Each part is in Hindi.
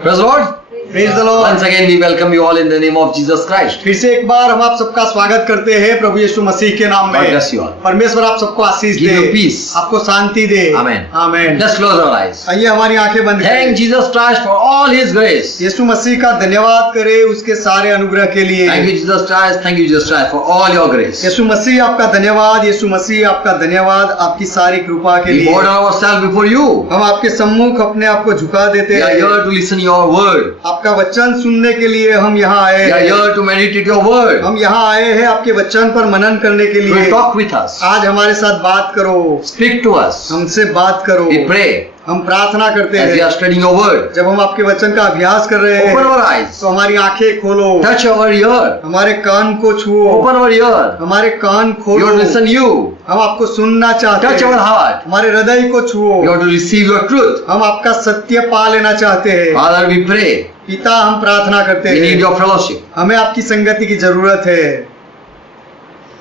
Praise the Lord. Praise the Lord. Once again we welcome you all in the name of Jesus Christ. फिर से एक बार हम आप सबका स्वागत करते हैं प्रभु यीशु मसीह के नाम में। God bless you all. परमेश्वर आप सबको आशीष Give दे, you peace. आपको शांति दे। Amen. Amen. Let's close our eyes. आइए हमारी आंखें बंद Thank करें। Jesus Christ for all His grace. यीशु मसीह का धन्यवाद करें उसके सारे अनुग्रह के लिए। Thank you Jesus Christ. Thank you Jesus Christ for all your grace. यीशु मसीह आपका धन्यवाद, यीशु मसीह आपका धन्यवाद आपकी सारी कृपा के We लिए। bow down ourselves before you. हम आपके सम्मुख अपने आप को झुका देते We are हैं। here to listen your word. आपका वचन सुनने के लिए हम यहाँ आए We are हैं। here to meditate your word. हम यहाँ आए हैं आपके वचन पर मनन करने के You लिए। talk with us. आज हमारे साथ बात करो, Speak to us. हमसे बात करो। We pray हम प्रार्थना करते as we हैं are studying your word. जब हम आपके वचन का अभ्यास कर रहे Open हैं our eyes. तो हमारी आंखें खोलो, Touch our ear. हमारे कान को छुओ, Open our ear. हमारे कान We खोलो। want to listen you. हम आपको सुनना चाहते Touch our हैं, heart. हमारे हृदय को छुओ। We want to receive your truth. हम आपका सत्य पा लेना चाहते हैं। Father, we pray. पिता हम प्रार्थना करते We need हैं, your fellowship. हमें आपकी संगति की जरूरत है।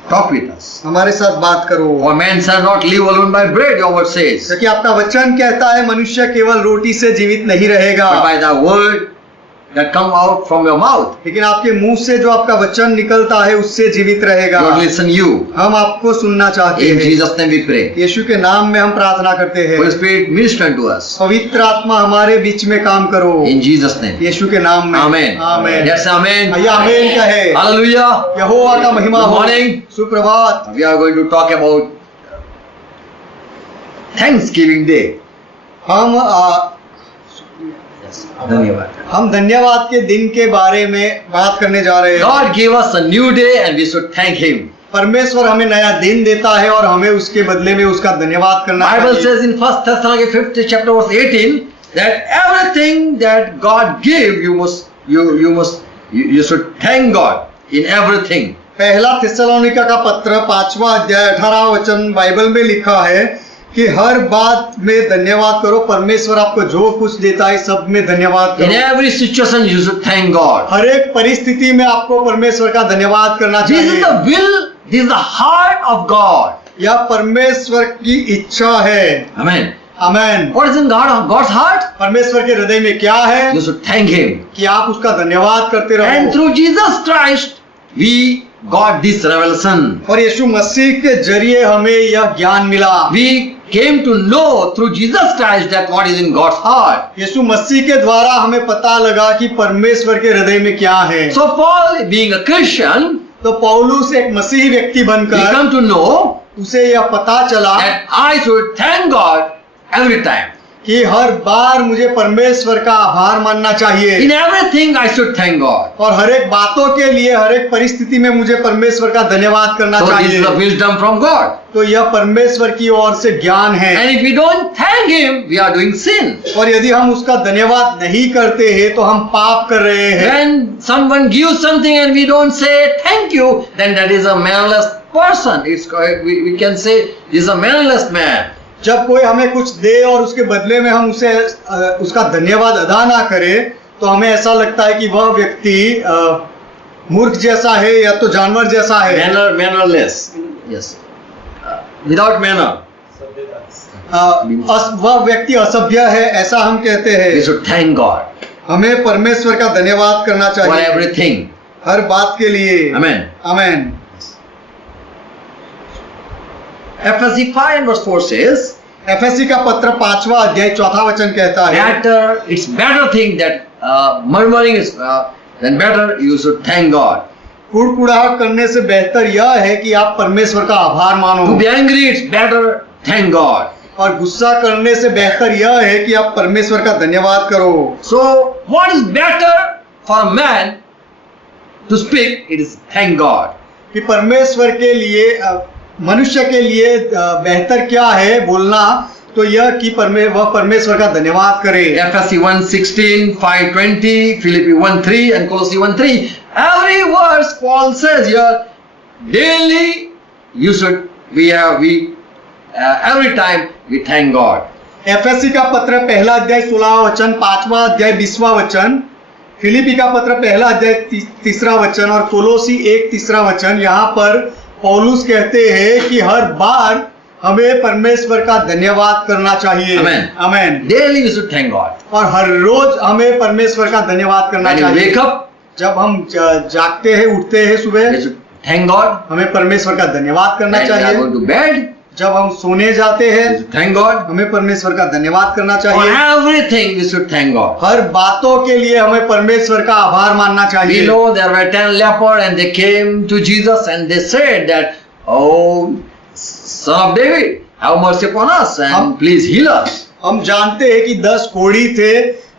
Talk with us. हमारे साथ बात करो। For man shall not live alone by bread, your word says, क्योंकि आपका वचन कहता है मनुष्य केवल रोटी से जीवित नहीं रहेगा, but by the word that come out from your mouth. लेकिन आपके मुंह से जो आपका वचन निकलता है उससे जीवित रहेगा। We want to listen you. हम आपको सुनना चाहते In हैं। Jesus' name we pray. यीशु के नाम में हम प्रार्थना करते हैं। Holy Spirit, minister to us. पवित्र आत्मा हमारे बीच में काम करो, In Jesus' name. यीशु के नाम में। Amen. आमेन। Yes, amen. आइए आमेन कहे। Hallelujah. यहोवा का महिमा Good हो। morning. सुप्रभात। We are going to talk about Thanksgiving Day. हम धन्यवाद के दिन के बारे में बात करने जा रहे हैं। God gave us a new day and we should thank Him. परमेश्वर हमें नया दिन देता है और हमें उसके बदले में उसका धन्यवाद करना Bible चाहिए। says in 1 Thessalonians 5th chapter verse 18 that everything that God gave you should thank God in everything. पहला थिस्सलुनीका का पत्र 5वां अध्याय 18वां वचन बाइबल में लिखा है कि हर बात में धन्यवाद करो। परमेश्वर आपको जो कुछ देता है सब में धन्यवाद In करो। every situation you should thank God. हर एक परिस्थिति में आपको परमेश्वर का धन्यवाद करना This is चाहिए। the will, this is the heart of God. यह परमेश्वर की इच्छा है। Amen. Amen. What is in God's heart? परमेश्वर के हृदय में क्या है You should thank Him. कि आप उसका धन्यवाद करते And रहो। through Jesus Christ we got this revelation. और यीशु मसीह के जरिए हमें यह ज्ञान मिला। We came to know through Jesus Christ that what is in God's heart. यीशु मसीह के द्वारा हमें पता लगा कि परमेश्वर के हृदय में क्या है। So Paul, being a Christian, तो पौलुस एक मसीही व्यक्ति we बनकर come to know उसे यह पता चला that I should thank God every time. कि हर बार मुझे परमेश्वर का आभार मानना चाहिए In everything I should thank God. और हर एक बातों के लिए हर एक परिस्थिति में मुझे परमेश्वर का धन्यवाद करना So this चाहिए। is the wisdom from God. तो यह परमेश्वर की ओर से ज्ञान है। And if we don't thank Him, we are doing sin. और यदि हम उसका धन्यवाद नहीं करते हैं तो हम पाप कर रहे हैं। When someone gives something and we don't say thank you, then that is a manless person. We can say this is a manless man. जब कोई हमें कुछ दे और उसके बदले में हम उसे उसका धन्यवाद अदा ना करें तो हमें ऐसा लगता है कि वह व्यक्ति मूर्ख जैसा है या तो जानवर जैसा है। Mannerless. Yes. Without manner. वह व्यक्ति असभ्य है ऐसा हम कहते We हैं। should thank God हमें परमेश्वर का धन्यवाद करना for चाहिए everything. हर बात के लिए। Amen. आमेन। Ephesians 5 verse 4 says एफएससी का पत्र 5वां अध्याय 4वां वचन कहता है that it's better thing that murmuring is then better you should thank God. कुड़कुड़ाहट करने से बेहतर यह है कि आप परमेश्वर का आभार मानो। To be angry it's better thank God. और गुस्सा करने से बेहतर यह है कि आप परमेश्वर का धन्यवाद करो। So what is better for a man to speak? It is thank God. कि परमेश्वर के लिए मनुष्य के लिए बेहतर क्या है बोलना तो यह कि वह परमेश्वर का धन्यवाद करे। Ephesians 1:16, 5:20, Philippians 1:3 and Colossians 1:3. Every verse Paul says here, daily you should every time we thank God. FSc का पत्र पहला अध्याय 16वां वचन, 5वां अध्याय 20वां वचन, फिलिपी का पत्र पहला अध्याय 3रा वचन और कोलोसी 1:3 वचन। यहाँ पर पौलुस कहते हैं कि हर बार हमें परमेश्वर का धन्यवाद करना चाहिए। Amen. Amen. Daily we should thank God. और हर रोज हमें परमेश्वर का धन्यवाद करना When you चाहिए। wake up, जब हम जागते हैं, उठते हैं सुबह, we should thank God. हमें परमेश्वर का धन्यवाद करना When we are चाहिए। going to bed, जब हम सोने जाते we हैं, should thank God. हमें परमेश्वर का धन्यवाद करना For चाहिए। everything we should thank God. हर बातों के लिए हमें परमेश्वर का आभार मानना We चाहिए। know there were 10 lepers and they came to Jesus and they said that, "Oh, son of David, have mercy upon us and please heal us." हम जानते हैं कि 10 कोढ़ी थे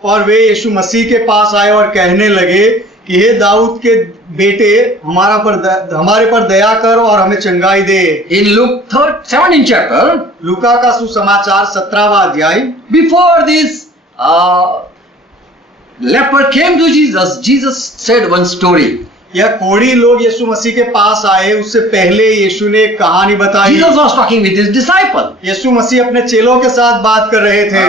और वे यीशु मसीह के पास आए और कहने लगे कि हे दाऊद के बेटे, हमारे पर दया कर और हमें चंगाई दे। In Luke 17 chapter, लूका का सुसमाचार 17वां अध्याय, before this leper came to Jesus, Jesus said one story. यह कोढ़ी लोग यीशु मसीह के पास आए, उससे पहले यीशु ने एक कहानी बताई। Jesus was talking with his disciple. यीशु मसीह अपने चेलों के साथ बात कर रहे थे।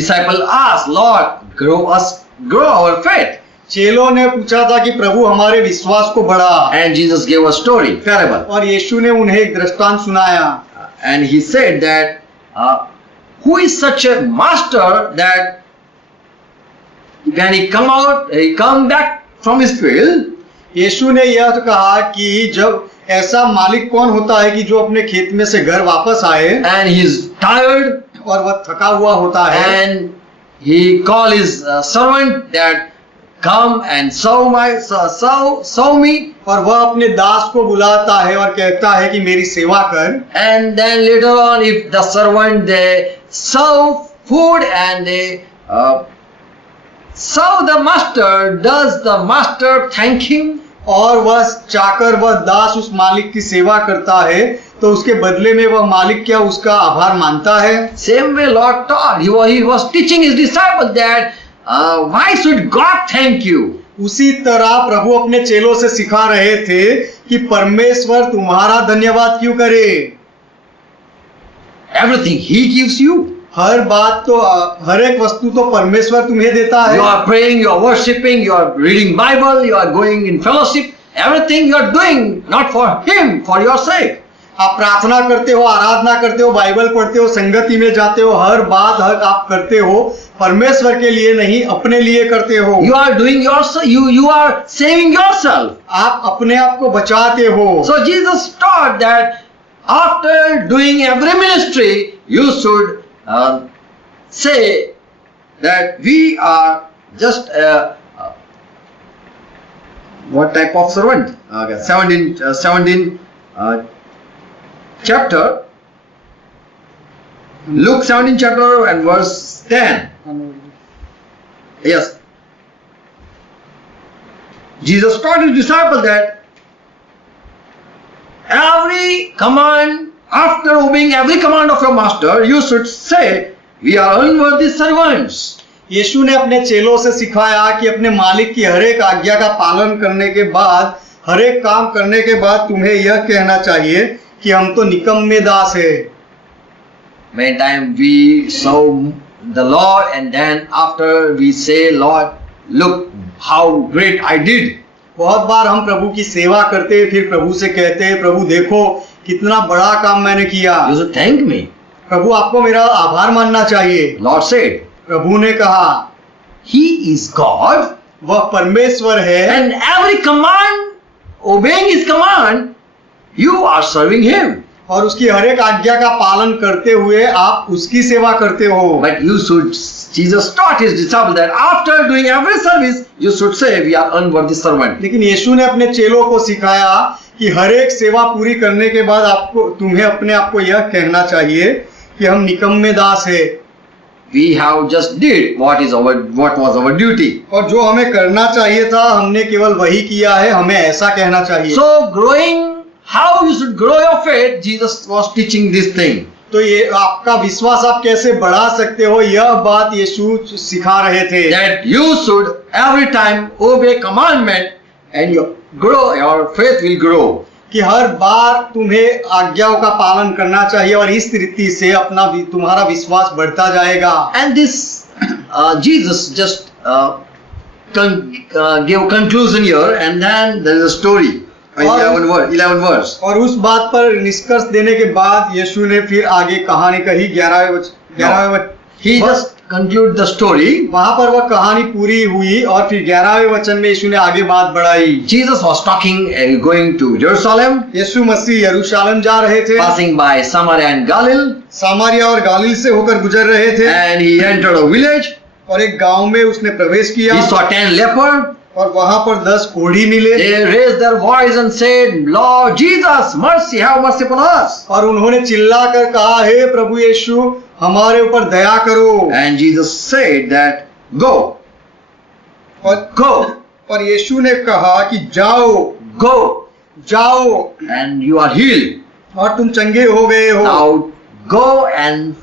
Disciple asked, "Lord, grow our faith." चेलों ने पूछा था कि प्रभु हमारे विश्वास को बढ़ा, And Jesus gave a story, parable. और यीशु ने उन्हें एक दृष्टांत सुनाया। And he said that, who is such a master that when he come back from his field, यीशु ने यह कहा कि जब ऐसा मालिक कौन होता है कि जो अपने खेत में से घर वापस आए and he is tired, और वह थका हुआ होता है, and he call his servant that come and sow me, और वह अपने दास को बुलाता है और कहता है कि मेरी सेवा कर। and then later on if the servant they serve food and they serve the master, does the master thank him? और वह चाकर, वह दास उस मालिक की सेवा करता है, तो उसके बदले में वह मालिक क्या उसका आभार मानता है? Same way Lord taught, he was teaching his disciples that why should God thank you? उसी तरह प्रभु अपने चेलों से सिखा रहे थे कि परमेश्वर तुम्हारा धन्यवाद क्यों करे? Everything he gives you. हर बात तो, हर एक वस्तु तो परमेश्वर तुम्हें देता है। You are praying, you are worshiping, you are reading Bible, you are going in fellowship. Everything you are doing not for him, for your sake. आप प्रार्थना करते हो, आराधना करते हो, बाइबल पढ़ते हो, संगति में जाते हो, हर बात आप करते हो परमेश्वर के लिए नहीं, अपने लिए करते हो। You are doing yourself, you are saving yourself. आप अपने आप को बचाते हो। So Jesus taught that after doing every ministry, you should say that we are just what type of servant? 17 chapter, Luke 17 chapter and verse 10. Yes. Jesus taught his disciple that every command, after obeying every command of your master, you should say, we are unworthy servants. यीशु ने अपने चेलों से सिखाया कि अपने मालिक की हर एक आज्ञा का पालन करने के बाद, हर एक काम करने के बाद तुम्हें यह कहना चाहिए कि हम तो निकम्मे दास है। Many times we serve the Lord and then after we say, Lord, look how great I did. बहुत बार हम प्रभु की सेवा करते हैं, फिर प्रभु से कहते हैं, प्रभु देखो कितना बड़ा काम मैंने किया। You should thank me. प्रभु आपको मेरा आभार मानना चाहिए। Lord said, प्रभु ने कहा, He is God, वह परमेश्वर है, and every command, obeying His command, you are serving Him. और उसकी हर एक आज्ञा का पालन करते हुए आप उसकी सेवा करते हो। But you should, Jesus taught his disciples that after doing every service, you should say, we are unworthy servant. लेकिन यीशु ने अपने चेलों को सिखाया कि हर एक सेवा पूरी करने के बाद तुम्हें अपने आप को यह कहना चाहिए कि हम निकम्मे दास है। We have just did what was our duty. और जो हमें करना चाहिए था हमने केवल वही किया है, हमें ऐसा कहना चाहिए। So growing, how you should grow your faith, Jesus was teaching this thing. तो ये आपका विश्वास आप कैसे बढ़ा सकते हो, यह बात यीशु सिखा रहे थे। That you should every time obey commandment and your faith will grow. कि हर बार तुम्हें आज्ञाओं का पालन करना चाहिए और इस रीति से तुम्हारा विश्वास बढ़ता जाएगा। And this Jesus just gave conclusion here, and then there is a story. 11 verse. और उस बात पर निष्कर्ष देने के बाद यीशु ने फिर आगे कहानी कही 11वें He just conclude the story. वहां पर वह कहानी पूरी हुई और फिर 11वें वचन में यीशु ने आगे बात बढ़ाई। Jesus was talking, going to Jerusalem, यीशु मसीह यरूशलेम जा रहे थे, passing by Samaria and Galilee, सामरिया और गालील से होकर गुजर रहे थे, and he entered a village. और एक गांव में उसने प्रवेश किया He saw 10 lepers. और वहां पर 10 कोढ़ी मिले। They raised their voice and said, Lord Jesus, mercy, have mercy upon us. और उन्होंने चिल्लाकर कहा, हे प्रभु यीशु, हमारे ऊपर दया करो। And Jesus said that, go, और यीशु ने कहा कि जाओ and you are healed. और तुम चंगे हो गए हो। Now go and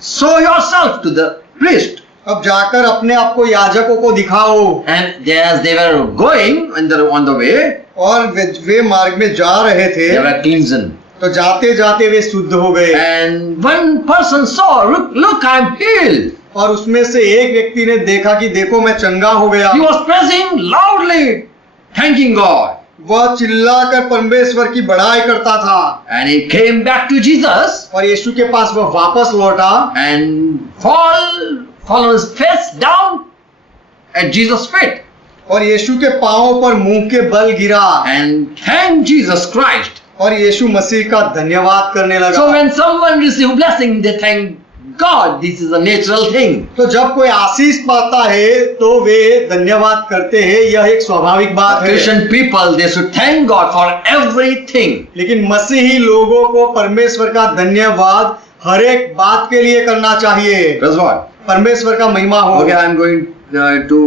show yourself to the priest. अब जाकर अपने आप को याजकों को दिखाओ। And as they were going on the way, और वे मार्ग में जा रहे थे, they were cleansed. तो जाते जाते वे शुद्ध हो गए। And one person saw, look, I am healed. और उसमें से एक व्यक्ति ने देखा कि देखो मैं चंगा हो गया। He was praising loudly, thanking God. वह चिल्लाकर परमेश्वर की बड़ाई करता था। And he came back to Jesus. और यीशु के पास वह वापस लौटा And fall on his face down at Jesus' feet. और यीशु के पांवों पर मुंह के बल गिरा And thank Jesus Christ. और यीशु मसीह का धन्यवाद करने लगा। So when someone receives blessing, they thank God. This is a natural thing. तो जब कोई आशीष पाता है तो वे धन्यवाद करते हैं, यह एक स्वाभाविक बात है। Christian people, they should thank God for everything. लेकिन मसीही लोगों को परमेश्वर का धन्यवाद हर एक बात के लिए करना चाहिए। Praise God. परमेश्वर का महिमा हो। Okay, I am going to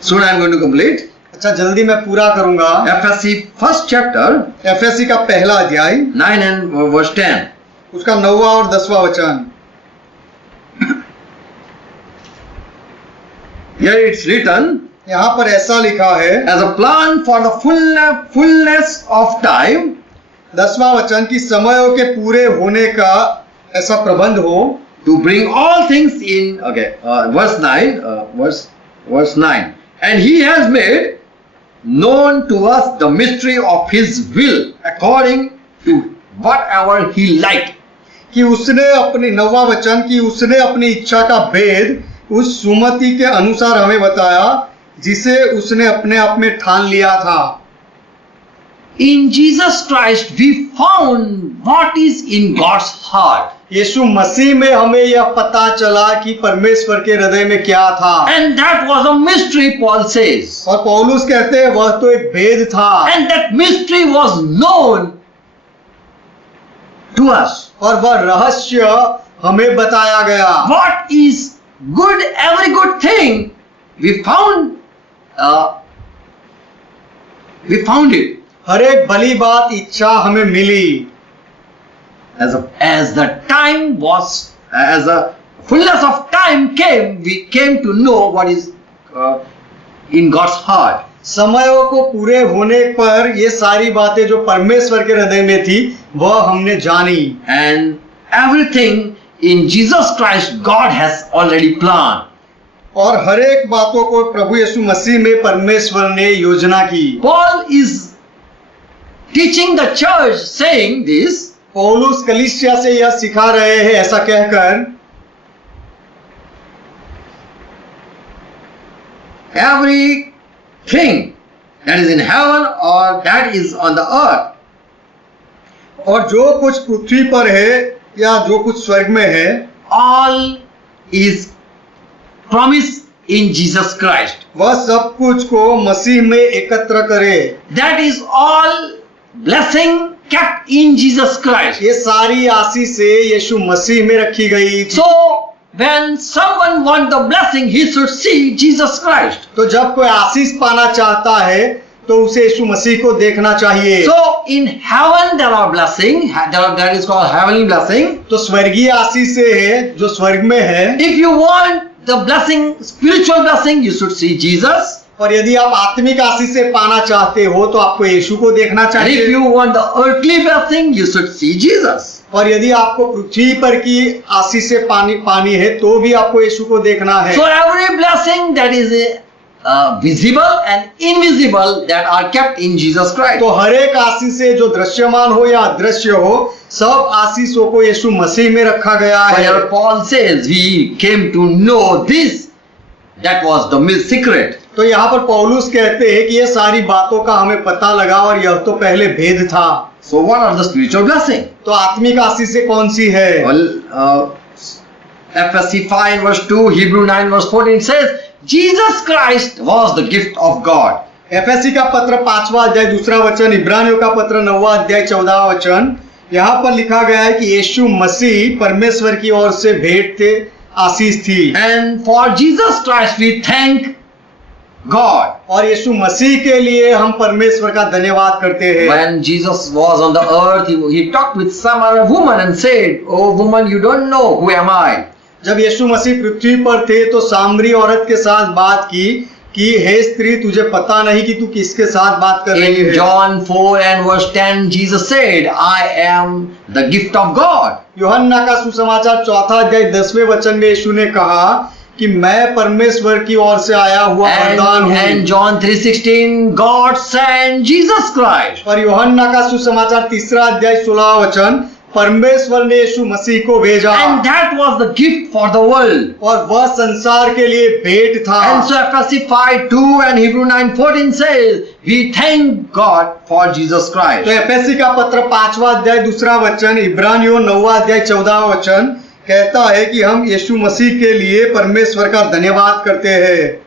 soon I am going to complete. अच्छा, जल्दी मैं पूरा करूंगा। FSC first chapter, एफएससी का पहला अध्याय 9 and verse 10. उसका 9वां और 10वां वचन। Here it's written, यहाँ पर ऐसा लिखा है, as a plan for the fullness of time, 10वां वचन की समयों के पूरे होने का ऐसा प्रबंध हो, to bring all things in. Okay, verse 9, verse 9. And he has made known to us the mystery of his will according to whatever he liked. कि उसने अपनी 9वां वचन की उसने अपनी इच्छा का भेद उस सुमति के अनुसार हमें बताया जिसे उसने अपने आप में ठान लिया था। In Jesus Christ we found what is in God's heart. यीशु मसीह में हमें यह पता चला कि परमेश्वर के हृदय में क्या था। And that was a mystery, Paul says. और पौलुस कहते हैं वह तो एक भेद था। And that mystery was known to us. और वह रहस्य हमें बताया गया। What is good, every good thing, we found it. हर एक भली बात इच्छा हमें मिली। As the time was, as the fullness of time came, we came to know what is in God's heart. समयों को पूरे होने पर ये सारी बातें जो परमेश्वर के हृदय में थी वह हमने जानी। And everything in Jesus Christ God has already planned. और हर एक बातों को प्रभु यीशु मसीह में परमेश्वर ने योजना की। Paul is teaching the church saying this. पौलुस कलीसिया से यह सिखा रहे हैं ऐसा कहकर, everything that is in heaven or that is on the earth, और जो कुछ पृथ्वी पर है या जो कुछ स्वर्ग में है, all is promised in Jesus Christ. वह सब कुछ को मसीह में एकत्र करे। That is all blessing kept in Jesus Christ. ये सारी आशीषें यीशु मसीह में रखी गई थी। So when someone want the blessing, he should see Jesus Christ. तो जब कोई आशीष पाना चाहता है तो उसे यीशु मसीह को देखना चाहिए। So in heaven there are blessing, that is called heavenly blessing. तो स्वर्गीय आशीषें है जो स्वर्ग में है। If you want the blessing, spiritual blessing, you should see Jesus. और यदि आप आत्मिक आशीषें पाना चाहते हो तो आपको यीशु को देखना And चाहिए। if you want the earthly blessing, you should see Jesus. और यदि आपको पृथ्वी पर की आशीषें पानी है तो भी आपको यीशु को देखना है। So every blessing that is visible and invisible that are kept in Jesus Christ. तो हर एक आशीष से जो दृश्यमान हो या अदृश्य हो, सब आशीषों को यीशु मसीह में रखा गया So है। here Paul says we came to know this, that was the secret. तो यहाँ पर पौलुस कहते हैं कि ये सारी बातों का हमें पता लगा और यह तो पहले भेद था। So what are the spiritual blessings? तो आत्मिक आशीषें कौन सी है? Well, FSC 5 verse 2, Hebrew 9 verse 14 says Jesus Christ was the gift of God. FSc का पत्र 5वां अध्याय 2 वचन, इब्रानियों का पत्र 9वां अध्याय 14वां वचन, यहाँ पर लिखा गया है कि यीशु मसीह परमेश्वर की ओर से भेंट थे, आशीष थी। And for Jesus Christ we thank God. और यीशु मसीह के लिए हम परमेश्वर का धन्यवाद करते हैं। When Jesus was on the earth, he talked with some other woman and said, "Oh woman, you don't know who am I." जब यीशु मसीह पृथ्वी पर थे तो सामरी औरत के साथ बात की कि हे स्त्री, तुझे पता नहीं कि तू किसके साथ बात कर रही In है। John 4 and verse 10, Jesus said, "I am the gift of God." यूहन्ना का सुसमाचार 4 अध्याय 10वें वचन में यीशु ने कहा कि मैं परमेश्वर की ओर से आया हुआ वरदान हूँ। And John 3:16, God sent Jesus Christ. और यूहन्ना का सुसमाचार 3 अध्याय 16 वचन, परमेश्वर ने यीशु मसीह को भेजा And that was the gift for the world. और वह संसार के लिए भेंट था। And so FSC 5:2 and Hebrew 9:14 says, we thank God for Jesus तो Christ. एफएससी का पत्र 5वां अध्याय 2 वचन, इब्रानियों 9वां अध्याय 14वां वचन कहता है कि हम यीशु मसीह के लिए परमेश्वर का धन्यवाद करते हैं।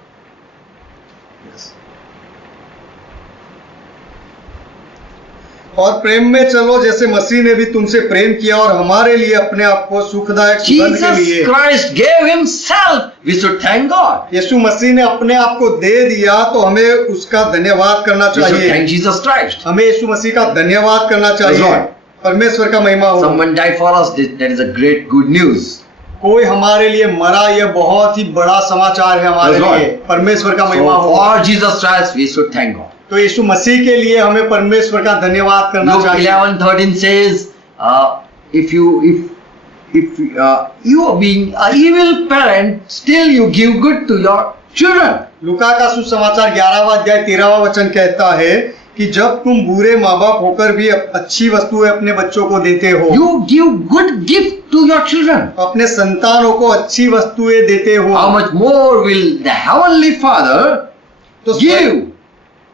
और प्रेम में चलो जैसे मसीह ने भी तुमसे प्रेम किया और हमारे लिए अपने आप को सुखदायक सुगंध के Jesus लिए। Christ gave himself. We should thank God. यीशु मसीह ने अपने आप को दे दिया तो हमें उसका धन्यवाद करना We should चाहिए। thank Jesus Christ. हमें यीशु मसीह का धन्यवाद करना That's चाहिए। right. परमेश्वर का महिमा हो। Someone died for us. That is a great good news. कोई हमारे लिए मरा, यह बहुत ही बड़ा समाचार है हमारे That's right. लिए। परमेश्वर का महिमा So हो। for Jesus Christ, we should thank God. तो यीशु मसीह के लिए हमें परमेश्वर का धन्यवाद करना Luke चाहिए। 11:13 says, if you are being an evil parent, still you give good to your children. लूका का सुसमाचार 11वां अध्याय 13वां वचन कहता है कि जब तुम बुरे माँ बाप होकर भी अच्छी वस्तुएं अपने बच्चों को देते हो, You give good gift to your children. अपने संतानों को अच्छी वस्तुएं देते हो, How much more will the heavenly Father तो give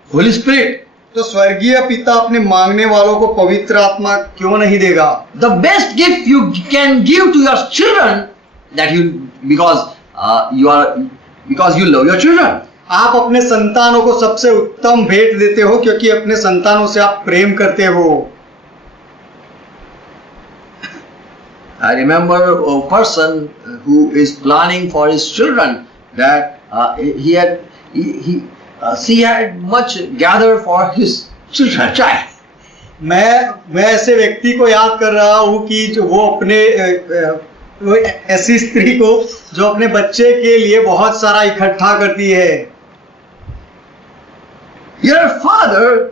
Holy Spirit? तो स्वर्गीय पिता अपने मांगने वालों को पवित्र आत्मा क्यों नहीं देगा? The best gift you can give to your children, that you because you love your children. आप अपने संतानों को सबसे उत्तम भेंट देते हो क्योंकि अपने संतानों से आप प्रेम करते हो। I remember a person who is planning for his children that she had much gathered for his child. मैं ऐसे व्यक्ति को याद कर रहा हूँ कि जो वो अपने वो ऐसी स्त्री को जो अपने बच्चे के लिए बहुत सारा इकट्ठा करती है। Your father,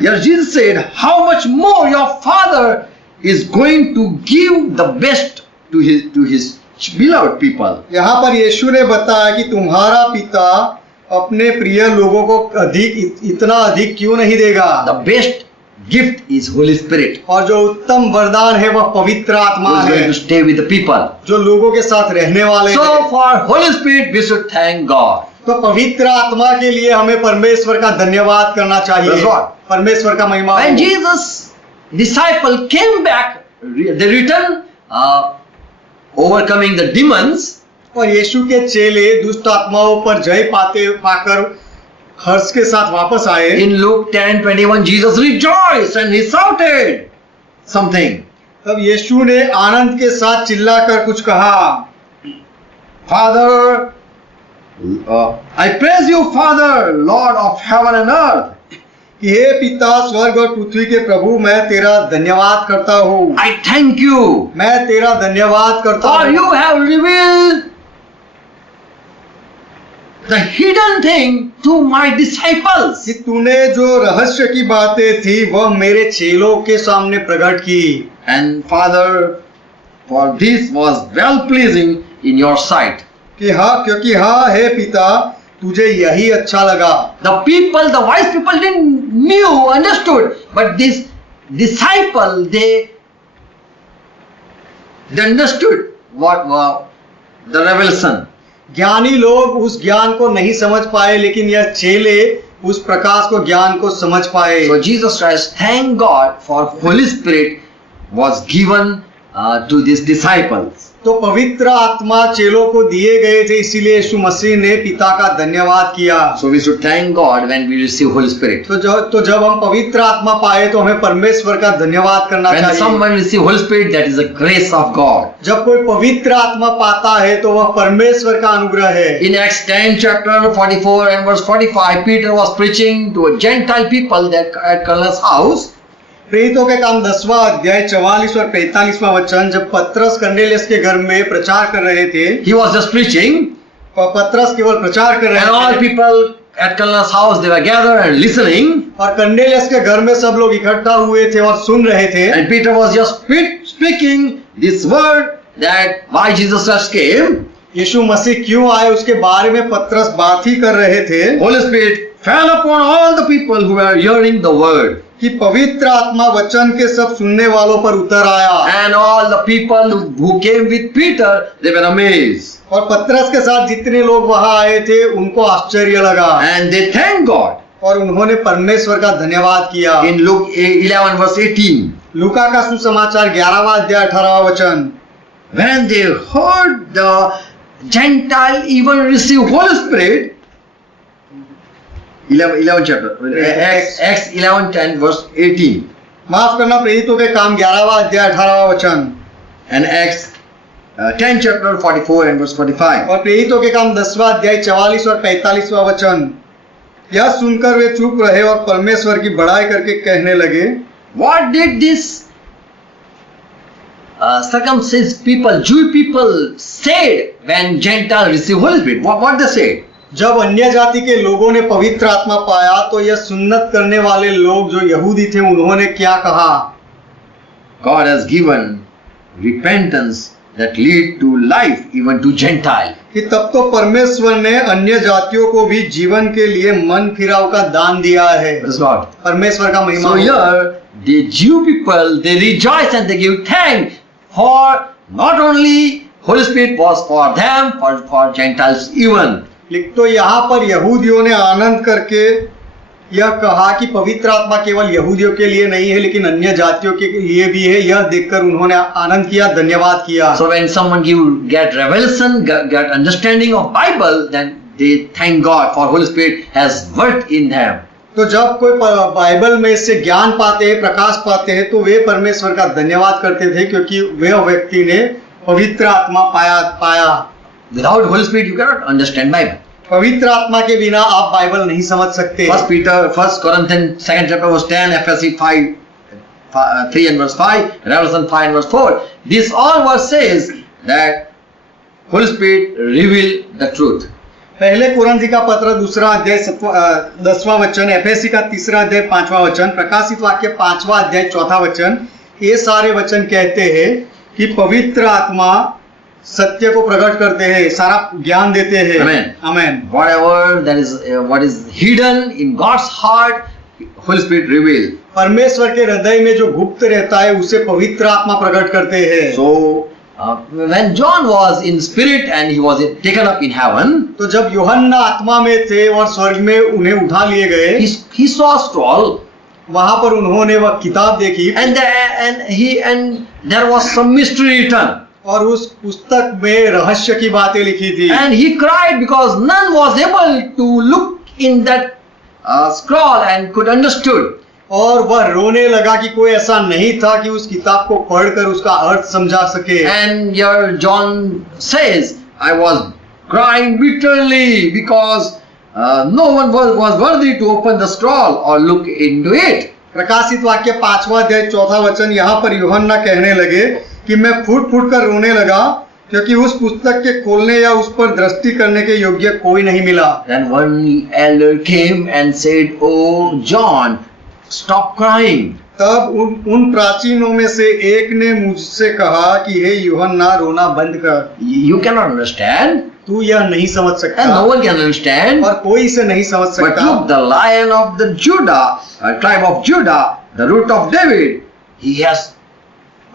Jesus said, how much more your father is going to give the best to his beloved people. यहाँ पर यीशु ने बताया कि तुम्हारा पिता अपने प्रिय लोगों को इतना अधिक क्यों नहीं देगा। The best gift is Holy Spirit. और जो उत्तम वरदान है वह पवित्र आत्मा Who is है going to stay with the people. जो लोगों के साथ रहने वाले So हैं। for Holy Spirit we should thank God. तो पवित्र आत्मा के लिए हमें परमेश्वर का धन्यवाद करना चाहिए। That's right. परमेश्वर का महिमा When हो। Jesus' disciple came back, they returned overcoming the demons. और यीशु के चेले दुष्ट आत्माओं पर जय पाकर हर्ष के साथ वापस आए। In Luke 10:21, Jesus rejoiced and he shouted something. तब यीशु ने आनंद के साथ चिल्लाकर कुछ कहा। Father, I praise you, Father, Lord of heaven and earth. कि हे पिता स्वर्ग और पृथ्वी के प्रभु, मैं तेरा धन्यवाद करता हूँ। I thank you. मैं तेरा धन्यवाद करता For हूँ you have revealed the hidden thing to my disciples. कि तूने जो रहस्य की बातें थी वह मेरे चेलों के सामने प्रकट की। And Father, for this was well pleasing in your sight. कि हाँ, क्योंकि हाँ हे पिता, तुझे यही अच्छा लगा। The people, the wise people didn't knew, understood, but this disciple, they understood what the revelation. ज्ञानी लोग उस ज्ञान को नहीं समझ पाए, लेकिन यह चेले उस प्रकाश को, ज्ञान को समझ पाए। So Jesus Christ, thank God for Holy Spirit was given to these disciples. तो पवित्र आत्मा चेलों को दिए गए थे, इसीलिए यीशु मसीह ने पिता का धन्यवाद किया। So we should thank God when we receive Holy Spirit. तो जब हम पवित्र आत्मा पाए तो हमें परमेश्वर का धन्यवाद करना When चाहिए। someone receive Holy Spirit, that is the grace of God. जब कोई पवित्र आत्मा पाता है तो वह परमेश्वर का अनुग्रह है। In Acts 10 chapter 44 and verse 45, Peter was preaching to a Gentile people that at Cornelius' house. प्रेरितों के काम 10वां अध्याय 44 और 45वां वचन, जब पतरस कर्नेलियस के घर में प्रचार कर रहे थे, He was just preaching, पतरस केवल प्रचार कर and रहे all थे people at Cornelius' house, they were gathered and listening. और कर्नेलियस के घर में सब लोग इकट्ठा हुए थे और सुन रहे थे। And Peter was just speaking this word that why Jesus Christ came. यीशु मसीह क्यों आए उसके बारे में पतरस बात ही कर रहे थे। Holy Spirit fell upon all the people who were hearing the word. कि पवित्र आत्मा वचन के सब सुनने वालों पर उतर आया। And all the people who came with Peter, they were amazed. और पतरस के साथ जितने लोग वहां आए थे उनको आश्चर्य लगा। And they thanked God. और उन्होंने परमेश्वर का धन्यवाद किया। In Luke 11 verse 18. लूका का सुसमाचार 11वां अध्याय 18वां वचन, When they heard the Gentile even receive Holy Spirit, 11 chapter, Acts 11:10 verse 18. माफ करना, प्रेरितों के काम 11वां अध्याय 18वां वचन And Acts 10 chapter 44 and verse 45. और प्रेरितों के काम 10वां अध्याय 44 और 45वां वचन। यह सुनकर वे चुप रहे और परमेश्वर की बड़ाई करके कहने लगे, What did this circumcised people, Jew people said when Gentile received Holy Spirit? What they said? जब अन्य जाति के लोगों ने पवित्र आत्मा पाया तो यह सुन्नत करने वाले लोग जो यहूदी थे उन्होंने क्या कहा? God has given repentance that lead to life even to Gentile. कि तब तो परमेश्वर ने अन्य जातियों को भी जीवन के लिए मन फिराव का दान दिया है। Praise God. परमेश्वर का महिमा So हो। here the Jew people, they rejoice and they give thanks for not only Holy Spirit was for them, for Gentiles even. तो यहाँ पर यहूदियों ने आनंद करके यह कहा कि पवित्र आत्मा केवल यहूदियों के लिए नहीं है लेकिन अन्य जातियों के लिए भी है। यह देखकर उन्होंने आनंद किया, धन्यवाद किया। So when someone get revelation, get understanding of Bible, then they thank God for Holy Spirit has worked in them. तो जब कोई बाइबल में से ज्ञान पाते हैं, प्रकाश पाते हैं, तो वे परमेश्वर का धन्यवाद करते थे क्योंकि वे व्यक्ति ने पवित्र आत्मा पाया। Without Holy Spirit, you cannot understand Bible. पवित्र आत्मा के बिना आप बाइबल नहीं समझ सकते। 1 Corinthians 2nd chapter verse 10, Ephesians 3 and verse 5, Revelation 5 and verse 4. This all verse says that Holy Spirit reveal the truth. पहले कुरिन्थी का पत्र 2 अध्याय 10वां वचन, एफेसी का 3 अध्याय 5वां वचन, प्रकाशित वाक्य 5वां अध्याय 4वां वचन, ये सारे वचन कहते हैं कि पवित्र आत्मा सत्य को प्रकट करते हैं, सारा ज्ञान देते हैं। Amen. Amen. Whatever that is, what is hidden in God's heart, Holy Spirit reveal. परमेश्वर के हृदय में जो गुप्त रहता है उसे पवित्र आत्मा प्रकट करते हैं। So when John was in spirit and he was taken up in heaven, तो जब यूहन्ना आत्मा में थे और स्वर्ग में उन्हें उठा लिए गए, he saw a scroll, वहां पर उन्होंने वह किताब देखी and there was some mystery written. और उस पुस्तक में रहस्य की बातें लिखी थी। And he cried because none was able to look in that scroll and could understood. और वह रोने लगा कि कोई ऐसा नहीं था कि उस किताब को पढ़कर उसका अर्थ समझा सके। And here John says, I was crying bitterly because no one was worthy to open the scroll or look into it. प्रकाशित वाक्य 5वां अध्याय 4वां वचन, यहाँ पर यूहन्ना कहने लगे कि मैं फूट फूट कर रोने लगा क्योंकि उस पुस्तक के खोलने या उस पर दृष्टि करने के योग्य कोई नहीं मिला। Then one elder came and said, "Oh John, stop crying." तब उन प्राचीनों में से एक ने मुझसे कहा कि हे यूहन्ना, रोना बंद कर। You cannot understand, तू यह नहीं समझ and सकता no one can understand. और कोई इसे नहीं समझ But सकता। look, the Lion of the Judah, tribe of Judah, the root of David, he has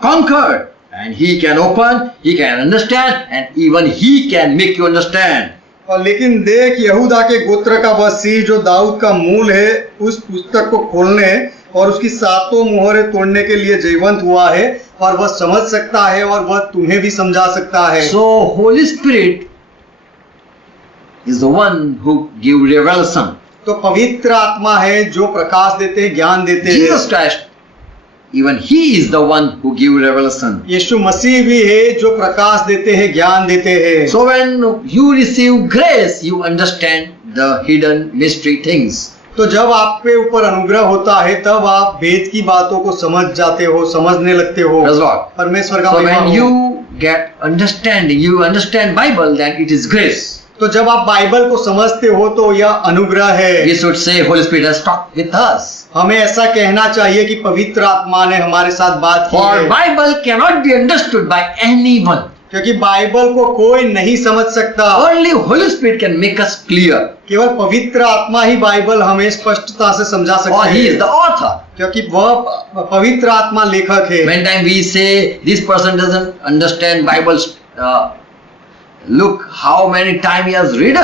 conquered, and he can open, he can understand, and even he can make you understand. और लेकिन देख, यहूदा के गोत्र का वह सिंह जो दाऊद का मूल है, उस पुस्तक को खोलने और उसकी सातों मोहरें तोड़ने के लिए जयवंत हुआ है, और वह समझ सकता है और वह तुम्हें भी समझा सकता है। So Holy Spirit is the one who give revelation. तो पवित्र आत्मा है जो प्रकाश देते हैं, ज्ञान देते हैं। Jesus Christ, even he is the one who give revelation. यीशु मसीह भी है जो प्रकाश देते हैं, ज्ञान देते हैं। So when you receive grace, you understand the hidden mystery things. तो जब आप पे ऊपर अनुग्रह होता है, तब आप भेद की बातों को समझ जाते हो, समझने लगते हो। Praise God. परमेश्वर का So महिमा when हो। you get understanding, you understand Bible, then it is grace. तो जब आप बाइबल को समझते हो तो यह अनुग्रह है। We should say Holy Spirit has talked with us. हमें ऐसा कहना चाहिए कि पवित्र आत्मा ने हमारे साथ बात की For है, Bible cannot be understood by anyone. क्योंकि बाइबल को कोई नहीं समझ सकता। Only Holy Spirit can make us clear. केवल पवित्र आत्मा ही बाइबल हमें स्पष्टता से समझा Or सकते he is हैं, the author. क्योंकि वह पवित्र आत्मा लेखक है। Many times we say this person doesn't understand Bible. Look how many times he has read.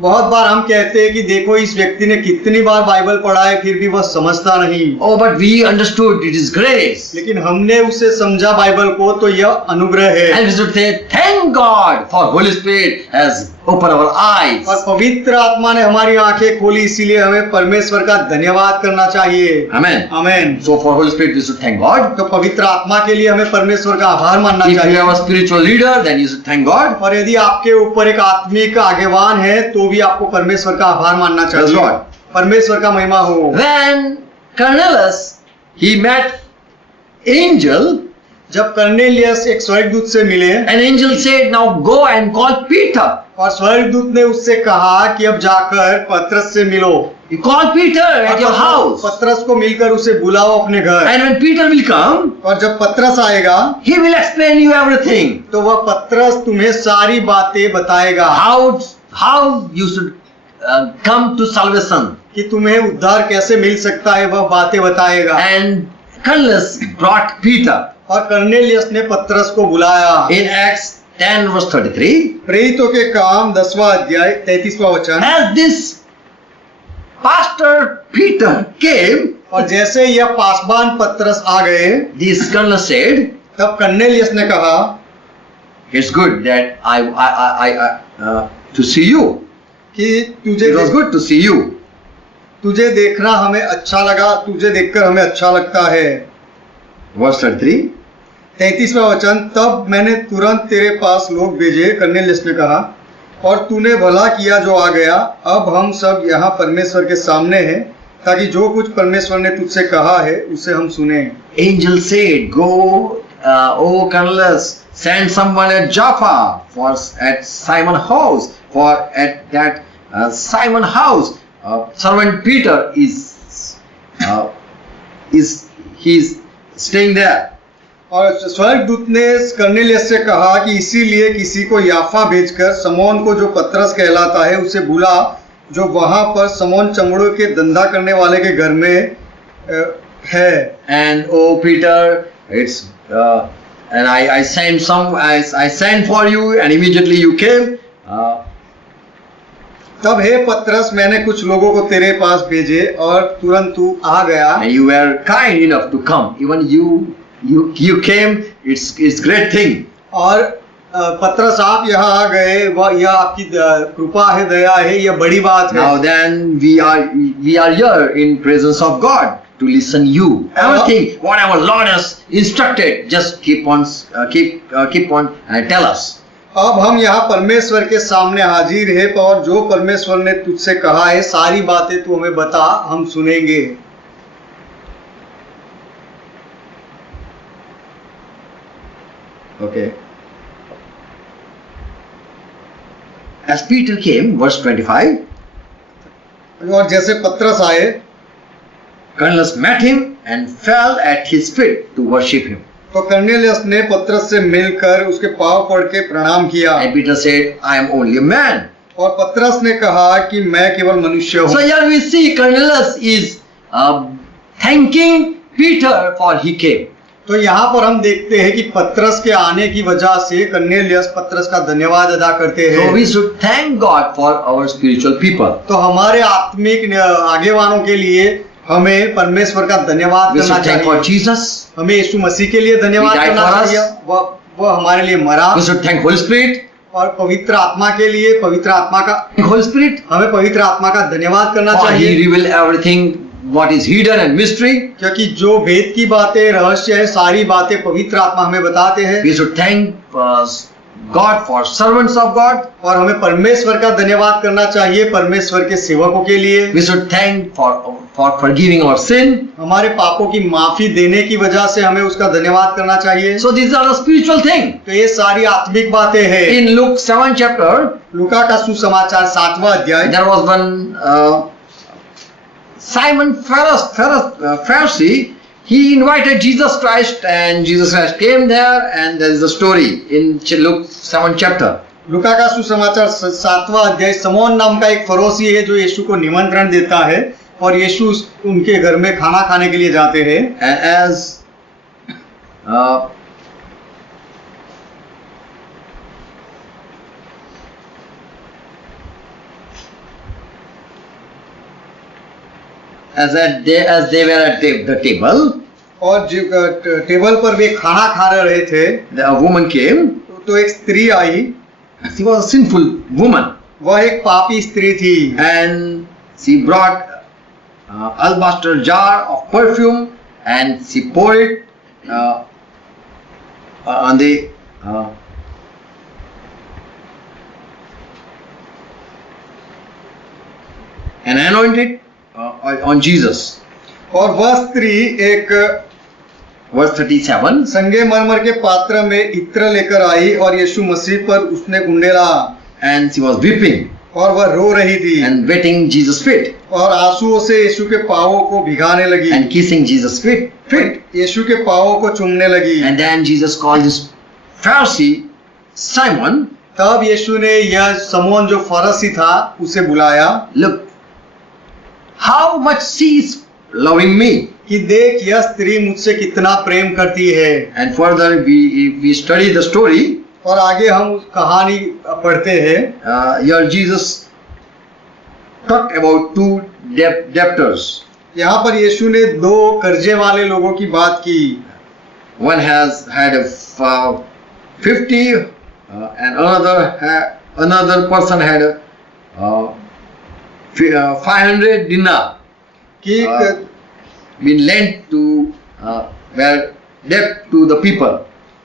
बहुत बार हम कहते हैं कि देखो इस व्यक्ति ने कितनी बार बाइबल पढ़ा है, फिर भी वह समझता नहीं। Oh, but we understood it is grace. लेकिन हमने उसे समझा बाइबल को, तो यह अनुग्रह है। And we should say thank God for Holy Spirit has opened our eyes. और पवित्र आत्मा ने हमारी आंखें खोली, इसीलिए हमें परमेश्वर का धन्यवाद करना चाहिए। Amen. Amen. So for Holy Spirit we should thank God. तो पवित्र आत्मा के लिए हमें परमेश्वर का आभार मानना If you चाहिए। have a spiritual leader, then you should thank God. और यदि आपके ऊपर एक आत्मिक आगेवान है, तो भी आपको परमेश्वर का आभार मानना Praise चाहिए। God. परमेश्वर का महिमा हो। When Cornelius he met angel, जब कर्नेलियस एक स्वर्गदूत से मिले, an angel said, "Now go and call Peter." और स्वर्गदूत ने उससे कहा कि अब जाकर पतरस से मिलो। You call Peter at your house, पतरस को मिलकर उसे बुलाओ अपने घर। and when Peter will come, और जब पतरस आएगा, he will explain you everything. तो वह पतरस तुम्हें सारी बातें बताएगा, How you should come to salvation. कि तुम्हें उद्धार कैसे मिल सकता है, वह बातें बताएगा। And Cornelius brought Peter. और कर्नेलियस ने पतरस को बुलाया। In Acts 10 verse 33, प्रेरितों के काम 10वां अध्याय 33वां वचन। as this pastor Peter came, और जैसे यह पासबान पतरस आ गए, this Cornelius said, तब कर्नेलियस ने कहा, "It's good that I to see you. कि It was good to see you." तुझे देखना हमें अच्छा लगा, तुझे देखकर हमें अच्छा लगता है। Verse 33. 33वां वचन। तब मैंने तुरंत तेरे पास लोग भेजे, कर्नेलियस ने कहा, और तूने भला किया जो आ गया। अब हम सब यहाँ परमेश्वर के सामने हैं, ताकि जो कुछ परमेश्वर ने तुझसे कहा है उसे हम सुने। Angel said, "Go, O Cornelius, send someone at Jaffa at Simon house, for at that Simon house, servant Peter he's staying there." और स्वर्गदूत ने कर्नेलियस से कहा कि इसीलिए किसी को याफा भेजकर समौन को, जो पतरस कहलाता है, उसे बुला, जो वहां पर समौन चमड़ों के धंधा करने वाले के घर में है। And oh Peter, it's and I sent for you, and immediately you came. तब हे पतरस, मैंने कुछ लोगों को तेरे पास भेजे और तुरंत तू आ गया। And you were kind enough to come. Even you came. It's great thing. और पतरस आप यहाँ आ गए, वह यह आपकी कृपा है, दया है, यह बड़ी बात है। Now then we are here in presence of God to listen you. Everything whatever Lord has instructed, just keep on tell us. अब हम यहाँ परमेश्वर के सामने हाजिर है, और जो परमेश्वर ने तुझसे कहा है सारी बातें तू हमें बता, हम सुनेंगे। Okay. As Peter came, verse 25. और जैसे पतरस आए, Cornelius met him and fell at his feet to worship him. तो कर्नेलियस ने पतरस से मिलकर उसके पांव पड़ के प्रणाम किया And Peter said, I am only a man. और पतरस ने कहा कि मैं केवल मनुष्य हूँ. So here we see Cornelius is thanking Peter for he came. तो यहाँ पर हम देखते हैं कि पतरस के आने की वजह से कर्नेलियस पतरस का धन्यवाद अदा करते So हैं. we should thank God for our spiritual people. तो हमारे आत्मिक आगेवानों के लिए हमें परमेश्वर का धन्यवाद We करना should thank for चाहिए. Jesus. हमें यीशु मसीह के लिए धन्यवाद He died करना for us. चाहिए. वह हमारे लिए मरा. We should thank Holy Spirit. और पवित्र आत्मा के लिए पवित्र आत्मा का Holy Spirit. हमें पवित्र आत्मा का धन्यवाद करना For he चाहिए. revealed everything what is hidden and mystery. क्योंकि जो भेद की बातें रहस्य है सारी बातें पवित्र आत्मा हमें बताते हैं. We should thank God for servants of God. और हमें परमेश्वर का धन्यवाद करना चाहिए परमेश्वर के सेवकों के लिए. We should thank for forgiving our sin. हमारे पापों की माफी देने की वजह से हमें उसका धन्यवाद करना चाहिए. So these are the spiritual things. तो ये सारी आत्मिक बातें हैं. In Luke 7 chapter, लूका का सुसमाचार 7वां अध्याय. there was one Simon Pharisee. He invited Jesus Christ, and Jesus Christ came there, and there is a story in Luke 7 chapter. लूका का सुसमाचार 7वां अध्याय. समौन नाम का एक फरोसी है जो यीशु को निमंत्रण देता है और यीशु उनके घर में खाना खाने के लिए जाते हैं. As they were at the table, और टेबल पर वे खाना खा रहे थे a woman came. तो एक स्त्री आई. She was a sinful woman, वह एक पापी स्त्री थी and she brought alabaster jar of perfume, and she poured it on the and anointed on Jesus. और वह स्त्री एक Verse 37. संगमरमर के पात्र में इत्र लेकर आई और यीशु मसीह पर उसने गुंडेला And she was weeping और वह रो रही थी and wetting Jesus' feet और आंसुओं से यीशु के पांवों को भिगाने लगी and kissing Jesus' feet. यीशु के पांवों को चूमने लगी. And then Jesus called this Pharisee Simon. तब यीशु ने यह समौन जो फरसी था उसे बुलाया. Look, how much she is loving me. कि देख यह स्त्री मुझसे कितना प्रेम करती है. And further we study the story. और आगे हम उस कहानी पढ़ते हैं. Here Jesus talked about two debtors. यहाँ पर यीशु ने दो कर्जे वाले लोगों की बात की. One has had a 50 and another person had a 500 dinar कि been lent to were debt to the people.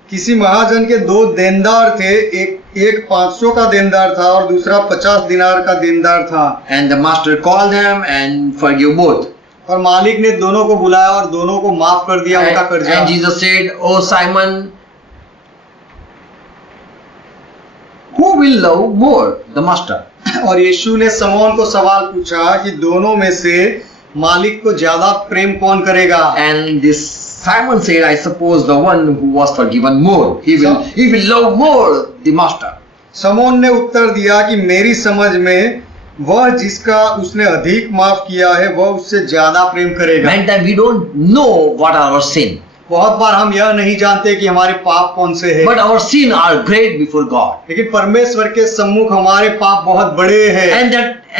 किसी महाजन के दो देनदार थे. एक 500 का देनदार था और दूसरा 50 दिनार का देनदार था. And the master called them and forgave both. और मालिक ने दोनों को बुलाया और दोनों को माफ कर दिया उनका कर्जा. And Jesus said, "Oh Simon, who will love more, the master?" और यीशु ने समौन को सवाल पूछा कि दोनों में से मालिक को ज्यादा प्रेम कौन करेगा. And this Simon said, "I suppose the one who was forgiven more. He will love more the master." समौन ने उत्तर दिया कि मेरी समझ में वह जिसका उसने अधिक माफ किया है वह उससे ज्यादा प्रेम करेगा. Many times we don't know what are our sin, बहुत बार हम यह नहीं जानते कि हमारे पाप कौन से हैं. but our sin are great before God. लेकिन परमेश्वर के सम्मुख हमारे पाप बहुत बड़े हैं.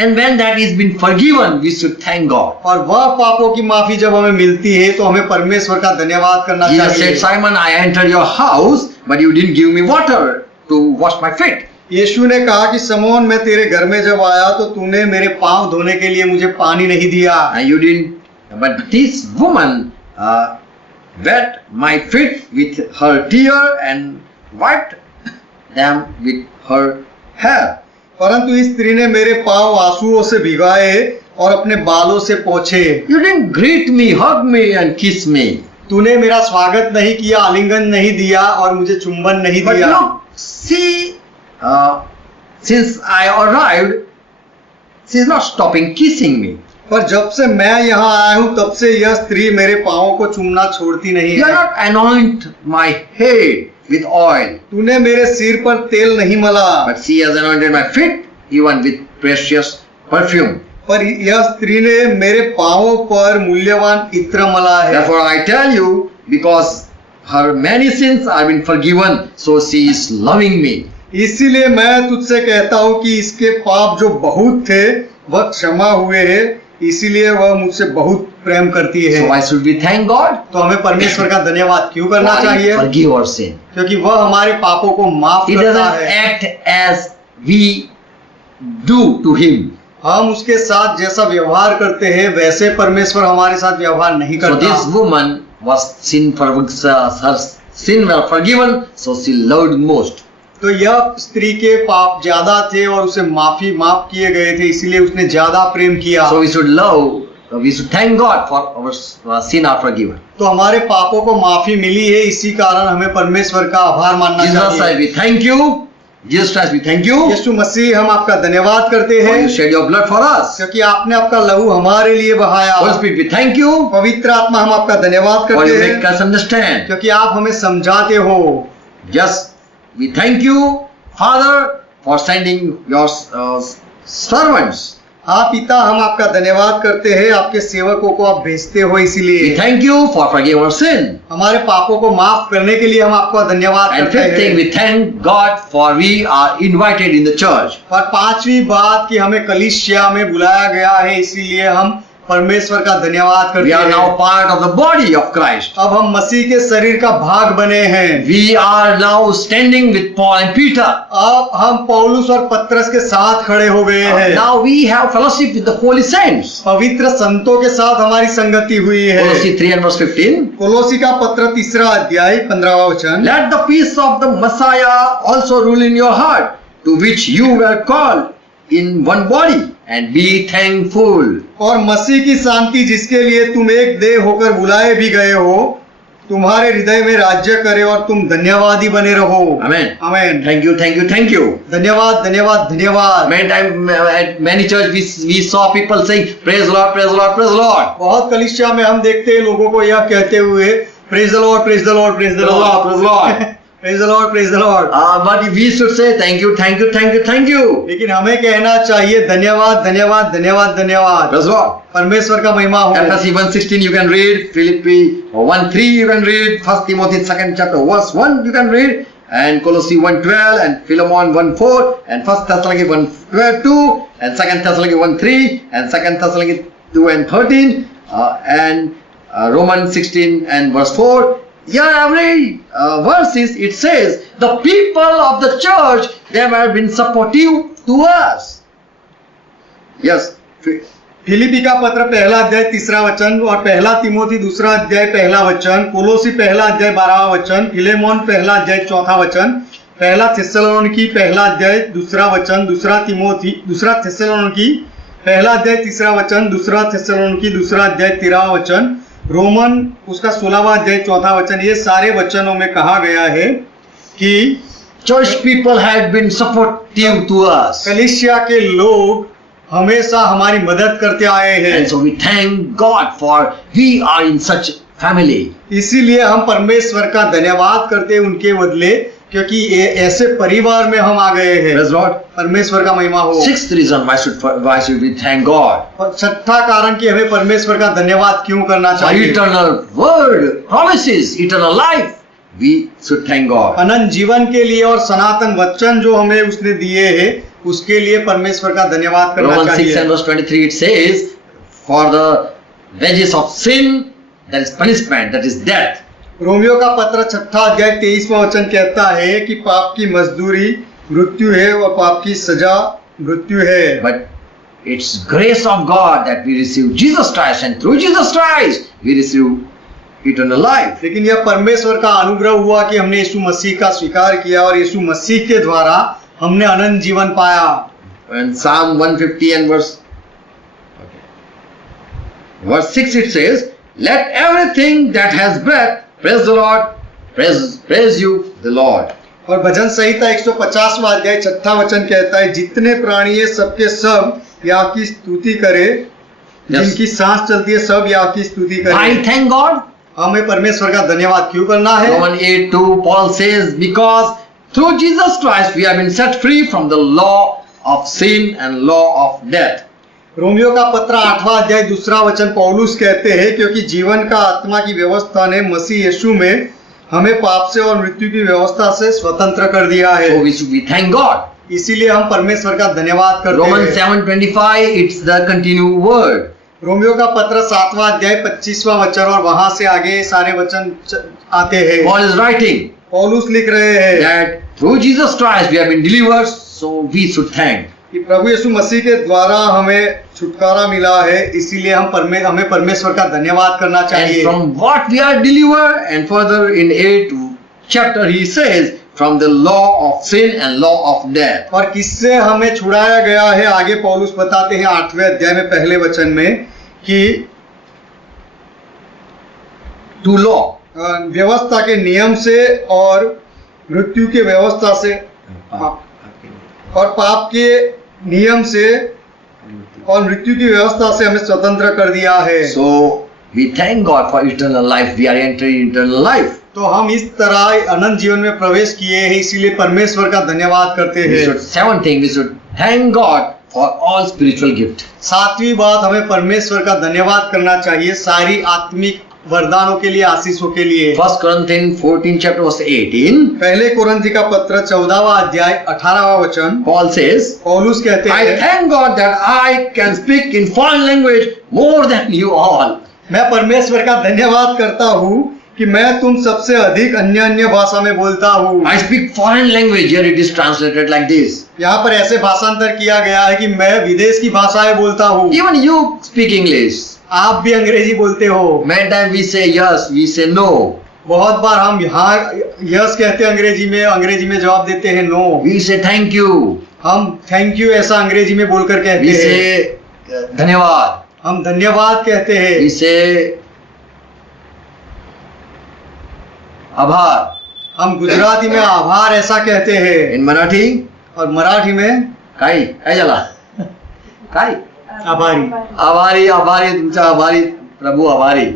And when that is been forgiven, we should thank God. और वह पापों की माफी जब हमें मिलती है तो हमें परमेश्वर का धन्यवाद करना Jesus चाहिए. said, "Simon, I entered your house, but you didn't give me water to wash my feet." यीशु ने कहा कि समौन मैं तेरे घर में जब आया तो तूने मेरे पांव धोने के लिए मुझे पानी नहीं दिया. And you didn't, but this woman wet my feet with her tear and wiped them with her hair. परंतु इस स्त्री ने मेरे पांव आंसुओं से भिगाए और अपने बालों से पोंछे. You didn't greet me, hug me, and kiss me. तूने मेरा स्वागत नहीं किया, आलिंगन नहीं दिया और मुझे चुंबन नहीं But दिया. look, see, since I arrived, she is not stopping kissing me. पर जब से मैं यहाँ आया हूँ तब से यह स्त्री मेरे पाँवों को चूमना छोड़ती नहीं You है। have not anoint my head with oil, तूने मेरे सिर पर तेल नहीं मला, but she has anointed my feet even with precious perfume. पर यह स्त्री ने मेरे पाँवों पर मूल्यवान इत्र मला है। Therefore I tell you, because her many sins have been forgiven, so she is loving me. इसीलिए मैं तुझसे कहता हूँ कि इसके पाप जो बहुत थे वह क्षमा हुए हैं, इसीलिए वह मुझसे बहुत प्रेम करती है। So why should we thank God? तो हमें परमेश्वर का धन्यवाद क्यों करना Why चाहिए? forgive our sin? क्योंकि वह हमारे पापों को माफ He करता doesn't है। act as we do to him. हम उसके साथ जैसा व्यवहार करते हैं वैसे परमेश्वर हमारे साथ व्यवहार नहीं So करता। this woman was her sin were forgiven, so she loved most. तो यह स्त्री के पाप ज्यादा थे और उसे माफ किए गए थे, इसीलिए उसने ज्यादा प्रेम किया। So we should thank God for our sin are forgiven. तो हमारे पापों को माफी मिली है, इसी कारण हमें परमेश्वर का आभार मानना Jesus चाहिए। Christ, we thank you. Jesus Christ, we thank you. यीशु मसीह हम आपका धन्यवाद करते For हैं you shed your blood for us. क्योंकि आपने आपका लहू हमारे लिए बहाया। Holy Spirit, we thank you. पवित्र आत्मा हम आपका धन्यवाद For करते you make हैं us understand. क्योंकि आप हमें समझाते हो। Just we thank you, Father, for sending your servants. हाँ पिता, हम आपका धन्यवाद करते हैं, आपके सेवकों को आप भेजते हो, We इसीलिए thank you for forgiving our sin. हमारे पापों को माफ करने के लिए हम आपका धन्यवाद And करते fifth thing, हैं। we thank God for we are invited in the church. और पांचवी बात कि हमें कलीसिया में बुलाया गया है, इसीलिए हम परमेश्वर का धन्यवाद We करते are हैं। now part of the body of Christ. अब हम मसीह के शरीर का भाग बने हैं। We are now standing with Paul and Peter. अब हम पौलुस और पत्रस के साथ खड़े हो गए हैं। Now we have fellowship with the holy saints. पवित्र संतों के साथ हमारी संगति हुई है। Colossians 3 and verse 15. कोलोसी का पत्र 3 अध्याय 15वां वचन। Let the peace of the Messiah also rule in your heart, to which you were called in one body, and be thankful. और मसीह की शांति जिसके लिए तुम एक देह होकर बुलाए भी गए हो, तुम्हारे हृदय में राज्य करे और तुम धन्यवादी बने रहो। Amen. Amen. Thank you, thank you, thank you. धन्यवाद धन्यवाद धन्यवाद। Many times at many church we saw people saying praise the Lord, praise the Lord, praise the Lord. बहुत कलीसिया में हम देखते हैं लोगों को यह कहते हुए praise the Lord, praise the Lord, praise the Praise the Lord, Lord, praise the Lord. Praise the Lord, praise the Lord. But we should say thank you, thank you, thank you, thank you. लेकिन हमें कहना चाहिए धन्यवाद धन्यवाद धन्यवाद धन्यवाद। Praise the Lord. परमेश्वर का महिमा हो। Ephesians 1:16 you can read, Philippi 1:3 you can read, 1 Timothy 2nd chapter verse 1 you can read, and Colossae 1:12 and Philemon 1:4 and 1 Thessalonians 1:2 and 2 Thessalonians 1:3 and 2 Thessalonians 2 and 13 and Romans 16 and verse 4. Yeah, every verses it says the people of the church they have been supportive to us. Yes. Philippi का पत्र 1 अध्याय 3 वचन और 1 तिमोथी 2 अध्याय 1 वचन, कोलोसी 1 अध्याय 12 वचन, फिलेमोन 1 अध्याय 4 वचन, 1 थिस्सलुनीकी 1 अध्याय 2 वचन, 2 तिमोथी 2 थिस्सलुनीकी 1 अध्याय 3 वचन, 2 थिस्सलुनीकी 2 अध्याय 13 वचन, रोमन उसका 16वां अध्याय 4 वचन, ये सारे वचनों में कहा गया है कि Church people had been supportive to us. कलीसिया के लोग हमेशा हमारी मदद करते आए हैं। And so we thank God for we are in such family. इसीलिए हम परमेश्वर का धन्यवाद करते हैं उनके बदले, क्योंकि ऐसे परिवार में हम आ गए हैं। Praise Lord. परमेश्वर का महिमा हो। Sixth reason why should we thank God? और छठा कारण कि हमें परमेश्वर का धन्यवाद क्यों करना For चाहिए। eternal word promises eternal life. We should thank God. अनंत जीवन के लिए और सनातन वचन जो हमें उसने दिए हैं उसके लिए परमेश्वर का धन्यवाद करना Romans 6 चाहिए। and verse 23 it says, for the wages of sin there is punishment, that is death. Romeo का पत्र 6 अध्याय 23वां वचन कहता है कि पाप की मजदूरी मृत्यु है और पाप की सजा मृत्यु है। But it's grace of God that we receive Jesus Christ, and through Jesus Christ we receive eternal life. लेकिन यह परमेश्वर का अनुग्रह हुआ कि हमने यीशु मसीह का स्वीकार किया और यीशु मसीह के द्वारा हमने अनंत जीवन पाया। And Psalm 150 and verse 6 it says, let everything that has breath praise the Lord, praise you the Lord. और भजन संहिता 150वां अध्याय 6वां वचन कहता है, जितने प्राणी है सबके सब या की स्तुति करे Yes. जिनकी सांस चलती है सब या की स्तुति करें। Why thank God? हमें परमेश्वर का धन्यवाद क्यों करना है? Romans 8:2, Paul says, because through Jesus Christ we have been set free from the law of sin and law of death. Romeo का पत्र 8वां अध्याय 2 वचन पौलुस कहते हैं, क्योंकि जीवन का आत्मा की व्यवस्था ने मसीह यीशु में हमें पाप से और मृत्यु की व्यवस्था से स्वतंत्र कर दिया है। So we should be thank God. इसीलिए हम परमेश्वर का धन्यवाद करते Romans हैं। 7:25, it's the continued word. Romeo का पत्र 7वां अध्याय 25वां वचन और वहां से आगे सारे वचन आते हैं। Paul is writing पौलुस लिख रहे हैं that through Jesus Christ we have been delivered, so we should thank. कि प्रभु यीशु मसीह के द्वारा हमें छुटकारा मिला है, इसीलिए हमें परमेश्वर का धन्यवाद करना And चाहिए। from what we are delivered, and further in 8th chapter he says, from the law of sin and law of death. और किससे हमें छुड़ाया गया है, आगे पौलुस बताते हैं 8वें अध्याय में पहले वचन में कि To law. व्यवस्था के नियम से और मृत्यु के व्यवस्था से और पाप के नियम से और मृत्यु की व्यवस्था से हमें स्वतंत्र कर दिया है। So we thank God for eternal life. We are entering eternal life. तो हम इस तरह अनंत जीवन में प्रवेश किए हैं, इसीलिए परमेश्वर का धन्यवाद करते We हैं। should, seventh thing, we should thank God for all spiritual gift. 7वीं बात, हमें परमेश्वर का धन्यवाद करना चाहिए सारी आत्मिक वरदानों के लिए, आशीषों के लिए। 1 Corinthians 14 chapter verse 18, पहले कुरिन्थी का पत्र 14वां अध्याय 18वां वचन Paul says, पौलुस कहते I हैं, thank God that I can speak in foreign language more than you all. मैं परमेश्वर का धन्यवाद करता हूँ कि मैं तुम सबसे अधिक अन्य भाषा में बोलता हूँ। I speak foreign language. Here it is translated like this. यहाँ पर ऐसे भाषांतर किया गया है कि मैं विदेश की भाषाएं बोलता हूँ। Even you speak English. आप भी अंग्रेजी बोलते हो। Many times we say yes, we say no. बहुत बार हम यहाँ यस कहते हैं अंग्रेजी में जवाब देते हैं no. We say thank you. हम थैंक यू ऐसा अंग्रेजी में बोलकर कहते We हैं। say धन्यवाद. हम धन्यवाद कहते हैं। We say आभार. हम गुजराती में आभार ऐसा कहते हैं। In Marathi, और मराठी में काय झाला? काय? आभारी। आभारी, आभारी, तुमचा आभारी, प्रभु आभारी.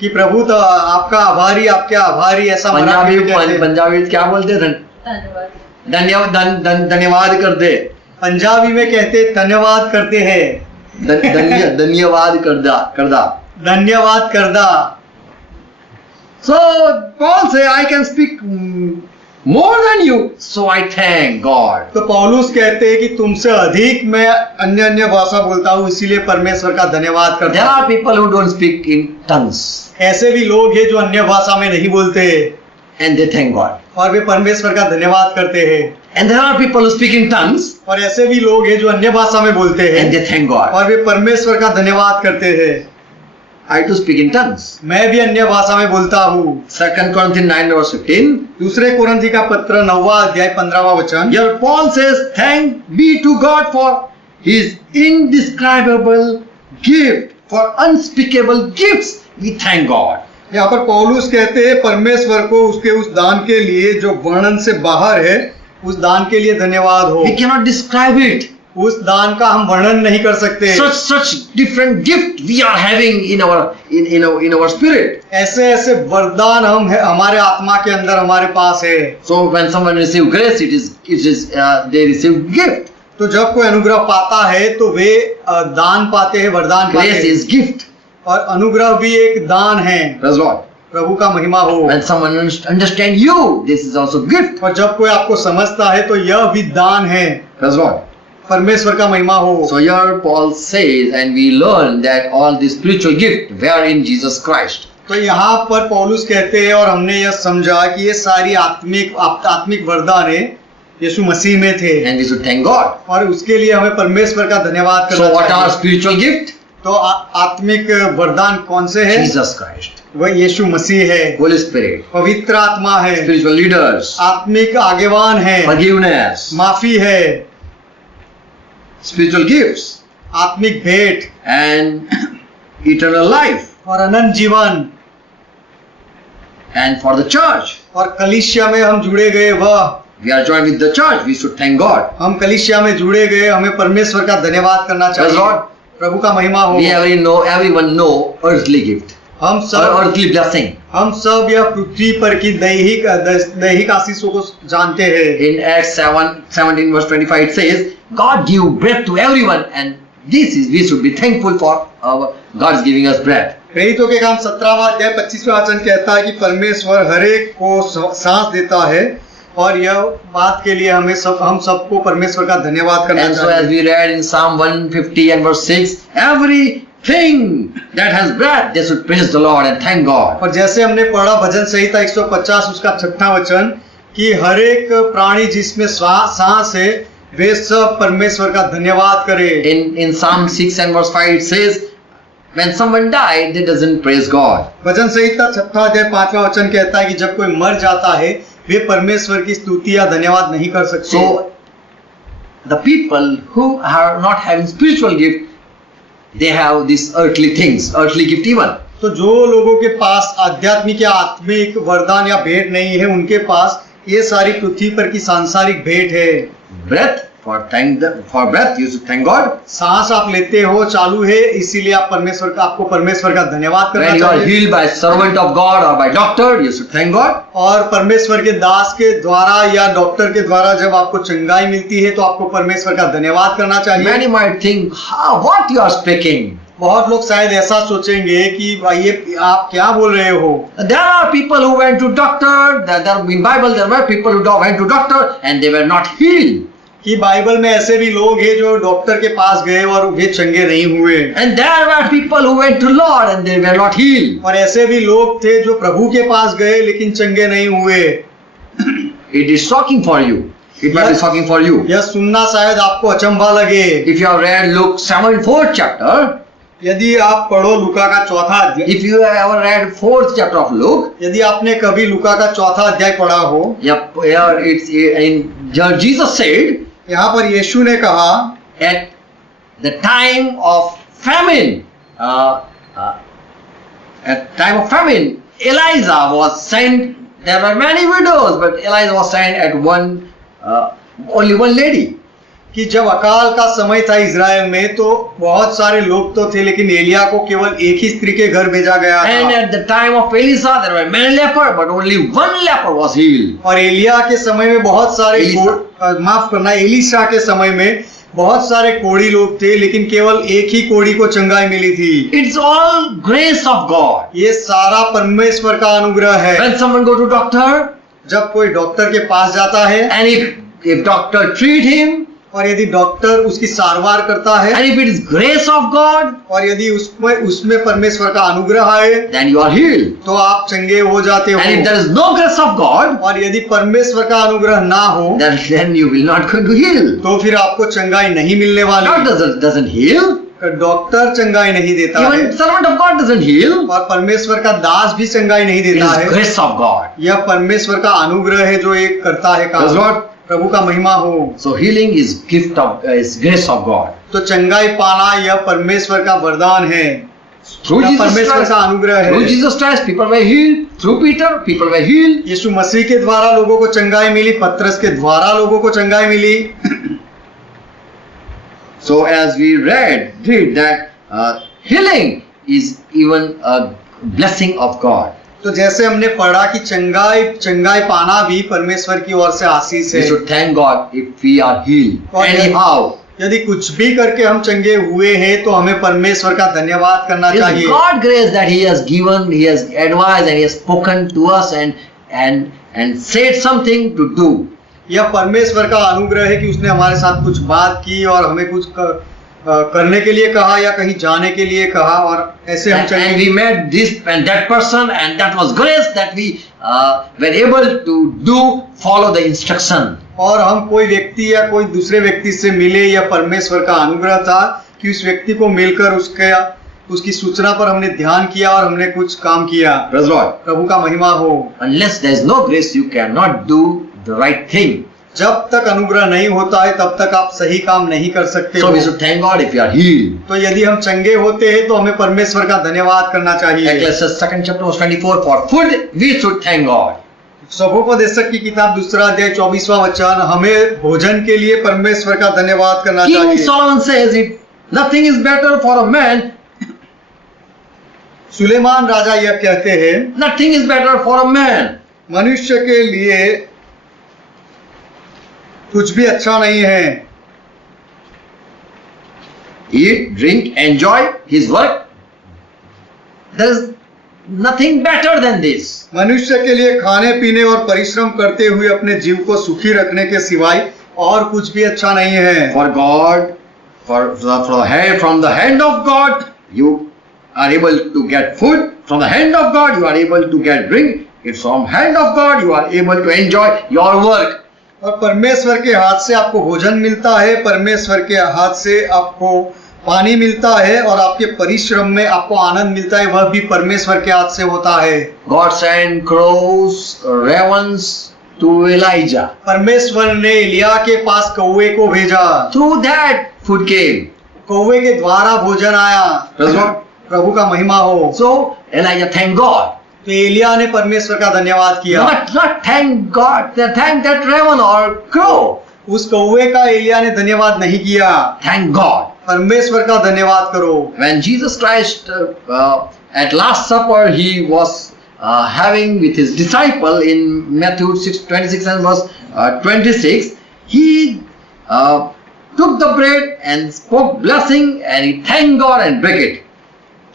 कि प्रभु तो आपका आभारी, आपके आभारी ऐसा मराठी में कहते हैं। पंजाबी क्या बोलते हैं? धन्यवाद करते. पंजाबी में कहते धन्यवाद करते हैं। धन्यवाद करदा. धन्यवाद करदा। So Paul say I can speak more than you, so I thank God. तो पौलुस कहते हैं कि तुमसे अधिक मैं अन्य भाषा बोलता हूँ, इसीलिए परमेश्वर का धन्यवाद करता There हूँ। are people who don't speak in tongues ऐसे भी लोग हैं जो अन्य भाषा में नहीं बोलते and they thank God. और वे परमेश्वर का धन्यवाद करते हैं। And there are people who speak in tongues और ऐसे भी लोग हैं जो अन्य भाषा में बोलते and हैं they thank God. और वे परमेश्वर का धन्यवाद करते हैं। I too speak in tongues. मैं भी अन्य भाषा में बोलता हूँ। 2 Corinthians 9 verse 15. दूसरे कुरिन्थी का पत्र 9वां अध्याय 15वां वचन। Here Paul says, thank be to God for his indescribable gift, for unspeakable gifts. We thank God. यहाँ पर पौलुस कहते हैं परमेश्वर को उसके उस दान के लिए जो वर्णन से बाहर है, उस दान के लिए धन्यवाद हो। We cannot describe it. उस दान का हम वर्णन नहीं कर सकते। Such different gift we are having in our spirit. ऐसे वरदान हमारे आत्मा के अंदर हमारे पास है। So when someone receive grace, it is they receive gift. तो जब कोई अनुग्रह पाता है तो वे दान पाते हैं, वरदान पाते Grace हैं। is gift. और अनुग्रह भी एक दान है। Praise Lord. प्रभु का महिमा हो। When someone understand you, this is also gift. और जब कोई आपको समझता है तो यह भी दान है। Praise Lord. परमेश्वर का महिमा हो। So here Paul says, and we learn that all the spiritual gift were in Jesus Christ. तो यहाँ पर पौलुस कहते हैं और हमने यह समझा कि ये सारी आत्मिक वरदान है यीशु मसीह में थे। And we should thank God. और उसके लिए हमें परमेश्वर का धन्यवाद करना So what are चाहिए। spiritual gift? तो आत्मिक वरदान कौन से हैं? Jesus Christ. वह यीशु मसीह है। Holy Spirit. पवित्र आत्मा है। Spiritual leaders. आत्मिक आगेवान है। Forgiveness. माफी है। Spiritual gifts. आत्मिक भेंट And eternal life. और अनंत जीवन। And for the church. और कलीसिया में हम जुड़े गए वह। We are joined with the church. We should thank God. हम कलीसिया में जुड़े गए, हमें परमेश्वर का धन्यवाद करना Praise चाहिए। Lord. प्रभु का महिमा हो। everyone know earthly gift हम or सब earthly blessing. हम सब यह पृथ्वी पर की दैहिक आशीषों को जानते हैं। In Acts 17 verse 25 it says, God give breath to everyone, and we should be thankful for God's giving us breath. प्रेरितों के काम 17वां अध्याय 25वां वचन कहता है कि परमेश्वर हर एक को सांस देता है, और यह बात के लिए हम सबको परमेश्वर का धन्यवाद करना And so चाहिए। as we read in Psalm 150 and verse 6, everything that has breath, they should praise the Lord and thank God. और जैसे हमने पढ़ा भजन संहिता 150 उसका 6वां वचन कि हर एक प्राणी जिसमें सांस है वे सब परमेश्वर का धन्यवाद करे। In Psalm 6 and verse 5 it says, when someone died, they doesn't praise God. भजन संहिता 6वां अध्याय 5वां वचन कहता है कि जब कोई मर जाता है वे परमेश्वर की स्तुति या धन्यवाद नहीं कर सकते। So the people who are not having spiritual gift, they have these earthly things, earthly gift even. तो जो लोगों के पास आध्यात्मिक या आत्मिक वरदान या भेंट नहीं है, उनके पास ये सारी पृथ्वी पर की सांसारिक भेंट है। Breath, for breath you should thank God. सांस आप लेते हो, चालू है, इसीलिए आपको परमेश्वर का धन्यवाद करना When you are चाहिए। healed by servant of God or by doctor, you should thank God. और परमेश्वर के दास के द्वारा या डॉक्टर के द्वारा जब आपको चंगाई मिलती है तो आपको परमेश्वर का धन्यवाद करना चाहिए। Many might think, what you are speaking? बहुत लोग शायद ऐसा सोचेंगे कि भाई ये आप क्या बोल रहे हो। There are people who went to doctor. In Bible there were people who went to doctor and they were not healed. कि बाइबल में ऐसे भी लोग हैं जो डॉक्टर के पास गए और वे चंगे नहीं हुए। And there were people who went to Lord and they were not healed. और ऐसे भी लोग थे जो प्रभु के पास गए लेकिन चंगे नहीं हुए। It is shocking for you. It might be shocking for you. यह सुनना शायद आपको अचंभा लगे। If you have read Luke 4th chapter, यदि आप पढ़ो लूका का 4था अध्याय, if you have ever read 4th chapter of Luke, यदि आपने कभी लूका का 4था अध्याय पढ़ा हो, Jesus said, यहाँ पर यीशु ने कहा at the time of famine, Elijah was sent. There were many widows, but Elijah was sent at only one lady. कि जब अकाल का समय था इजराइल में तो बहुत सारे लोग तो थे, लेकिन एलिया को केवल एक ही स्त्री के घर भेजा गया And था। at the time of Elisha, there were many lepers, but only one leper was healed. और एलिया के समय में बहुत सारे माफ करना, एलिशा के समय में बहुत सारे कोढ़ी लोग थे, लेकिन केवल एक ही कोढ़ी को चंगाई मिली थी। It's all grace of God. ये सारा परमेश्वर का अनुग्रह है। When someone go to doctor, जब कोई डॉक्टर के पास जाता है and if doctor treat him, और यदि डॉक्टर उसकी सारवार करता है and if it is grace of God, और यदि उसमें परमेश्वर का अनुग्रह है then you are healed. तो आप चंगे हो जाते And if हो। there is no grace of God, और यदि परमेश्वर का अनुग्रह ना हो then you will not going to heal. तो फिर आपको चंगाई नहीं मिलने वाली। God doesn't heal. डॉक्टर चंगाई नहीं देता है Even servant of God doesn't heal. और परमेश्वर का दास भी चंगाई नहीं It देता is है। grace of God. यह परमेश्वर का अनुग्रह है जो एक करता है That's काम। what. प्रभु का महिमा हो। So healing is is grace of God. तो चंगाई पाना यह परमेश्वर का वरदान है, Through Jesus परमेश्वर Christ, का अनुग्रह through है। Jesus Christ, people were healed. Through Peter, people were healed. यीशु मसीह के द्वारा लोगों को चंगाई मिली, पतरस के द्वारा लोगों को चंगाई मिली। So as we read that healing is even a blessing of God. तो जैसे हमने पढ़ा कि चंगाई पाना भी परमेश्वर की ओर से आशीष We है। should thank God if we are healed. और Anyhow, यदि कुछ भी करके हम चंगे हुए हैं तो हमें परमेश्वर का धन्यवाद करना it is चाहिए। God grace that He has given, He has advised, and He has spoken to us and said something to do. यह परमेश्वर का अनुग्रह है कि उसने हमारे साथ कुछ बात की और हमें कुछ करने के लिए कहा या कहीं जाने के लिए कहा, और ऐसे हम And change. we met this and that person, and that was grace that we were able to follow the instruction. और हम कोई व्यक्ति या कोई दूसरे व्यक्ति से मिले, या परमेश्वर का अनुग्रह था कि उस व्यक्ति को मिलकर उसकी सूचना पर हमने ध्यान किया और हमने कुछ काम किया। Praise Lord. प्रभु का महिमा हो। Unless there is no grace, you cannot do the right thing. जब तक अनुग्रह नहीं होता है तब तक आप सही काम नहीं कर सकते So हो। we should thank God if you are healed. तो यदि हम चंगे होते हैं तो हमें परमेश्वर का धन्यवाद करना चाहिए। Ecclesiastes 2nd chapter verse 24, for food we should thank God. स्वभोपदेशक की किताब 2 अध्याय 24वां वचन, हमें भोजन के लिए परमेश्वर का धन्यवाद करना King चाहिए। Solomon says, if Nothing is better for a man. Suleman राजा यह कहते हैं, Nothing is better for a man. मनुष्य के लिए कुछ भी अच्छा नहीं है. Eat, drink, enjoy his work. There is nothing better than this. मनुष्य के लिए खाने पीने और परिश्रम करते हुए अपने जीव को सुखी रखने के सिवाय और कुछ भी अच्छा नहीं है. For God, from the hand of God, you are able to get food. From the hand of God, you are able to get drink. It's from hand of God, you are able to enjoy your work. और परमेश्वर के हाथ से आपको भोजन मिलता है, परमेश्वर के हाथ से आपको पानी मिलता है और आपके परिश्रम में आपको आनंद मिलता है, वह भी परमेश्वर के हाथ से होता है. God sent crows, ravens to Elijah. परमेश्वर ने एलिया के पास कौवे को भेजा. Through that, food came. कौवे के द्वारा भोजन आया. Praise God. प्रभु का महिमा हो. So Elijah thanked God. तो एलिया ने परमेश्वर का धन्यवाद किया. Not thank God, thank that raven or crow. उस कौवे का एलिया ने धन्यवाद नहीं किया. Thank God. परमेश्वर का धन्यवाद करो. When Jesus Christ at Last Supper, he was having with his disciple in Matthew 6:26 and verse 26, he took the bread and spoke blessing and he thanked God and broke it.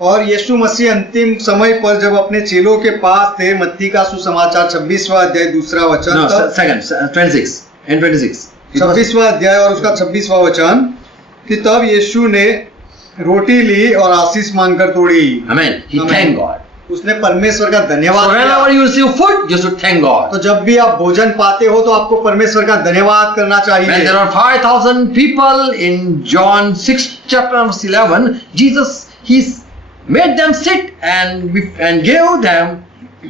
और यीशु मसीह अंतिम समय पर जब अपने चेलों के पास थे, मत्ती का सुसमाचार 26वां अध्याय 2 वचन, No, second 26 and 26. 26वां अध्याय और उसका 26वां वचन, कि तब यीशु ने रोटी ली और आशीष मांगकर तोड़ी. Amen. He Amen. thanked God. उसने परमेश्वर का धन्यवाद So किया. whenever you receive food, you should thank God. तो जब भी आप भोजन पाते हो तो आपको परमेश्वर का धन्यवाद करना When चाहिए. there are 5,000 people in John 6 chapter 11, Jesus he made them sit and gave them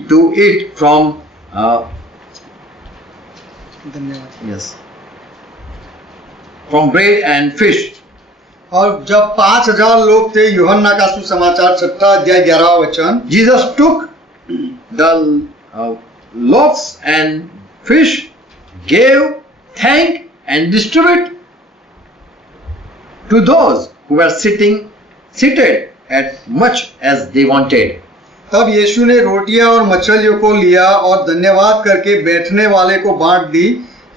to eat from from bread and fish. और जब 5,000 लोग थे, यूहन्ना का सुसमाचार 6 अध्याय 11 वचन, Jesus took the loaves and fish, gave, thanked and distributed to those who were seated at much as they wanted. तब यीशु ने रोटियां और मछलियों को लिया और धन्यवाद करके बैठने वाले को बांट दी,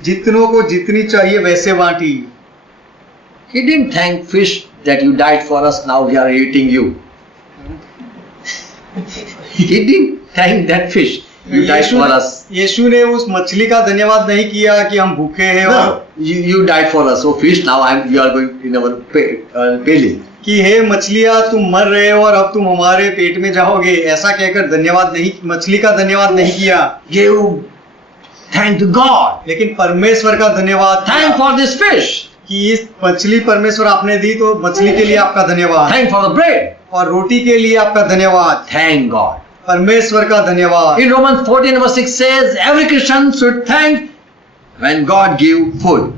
जितनों को जितनी चाहिए वैसे बांटी. He didn't thank fish that you died for us, now we are eating you. He didn't thank that fish you died for us. यीशु ने उस मछली का धन्यवाद नहीं किया कि हम भूखे हैं और No, you died for us. So fish, now you are going in our belly. कि हे मछलियां तुम मर रहे हो और अब तुम हमारे पेट में जाओगे, ऐसा कहकर धन्यवाद नहीं, मछली का धन्यवाद नहीं किया. Give thank to God. लेकिन परमेश्वर का धन्यवाद Thank किया for this fish. कि इस मछली परमेश्वर आपने दी, तो मछली के लिए आपका धन्यवाद. Thank for the bread. और रोटी के लिए आपका धन्यवाद. Thank God. परमेश्वर का धन्यवाद. In Romans 14 verse 6 says every Christian should thank when God give food.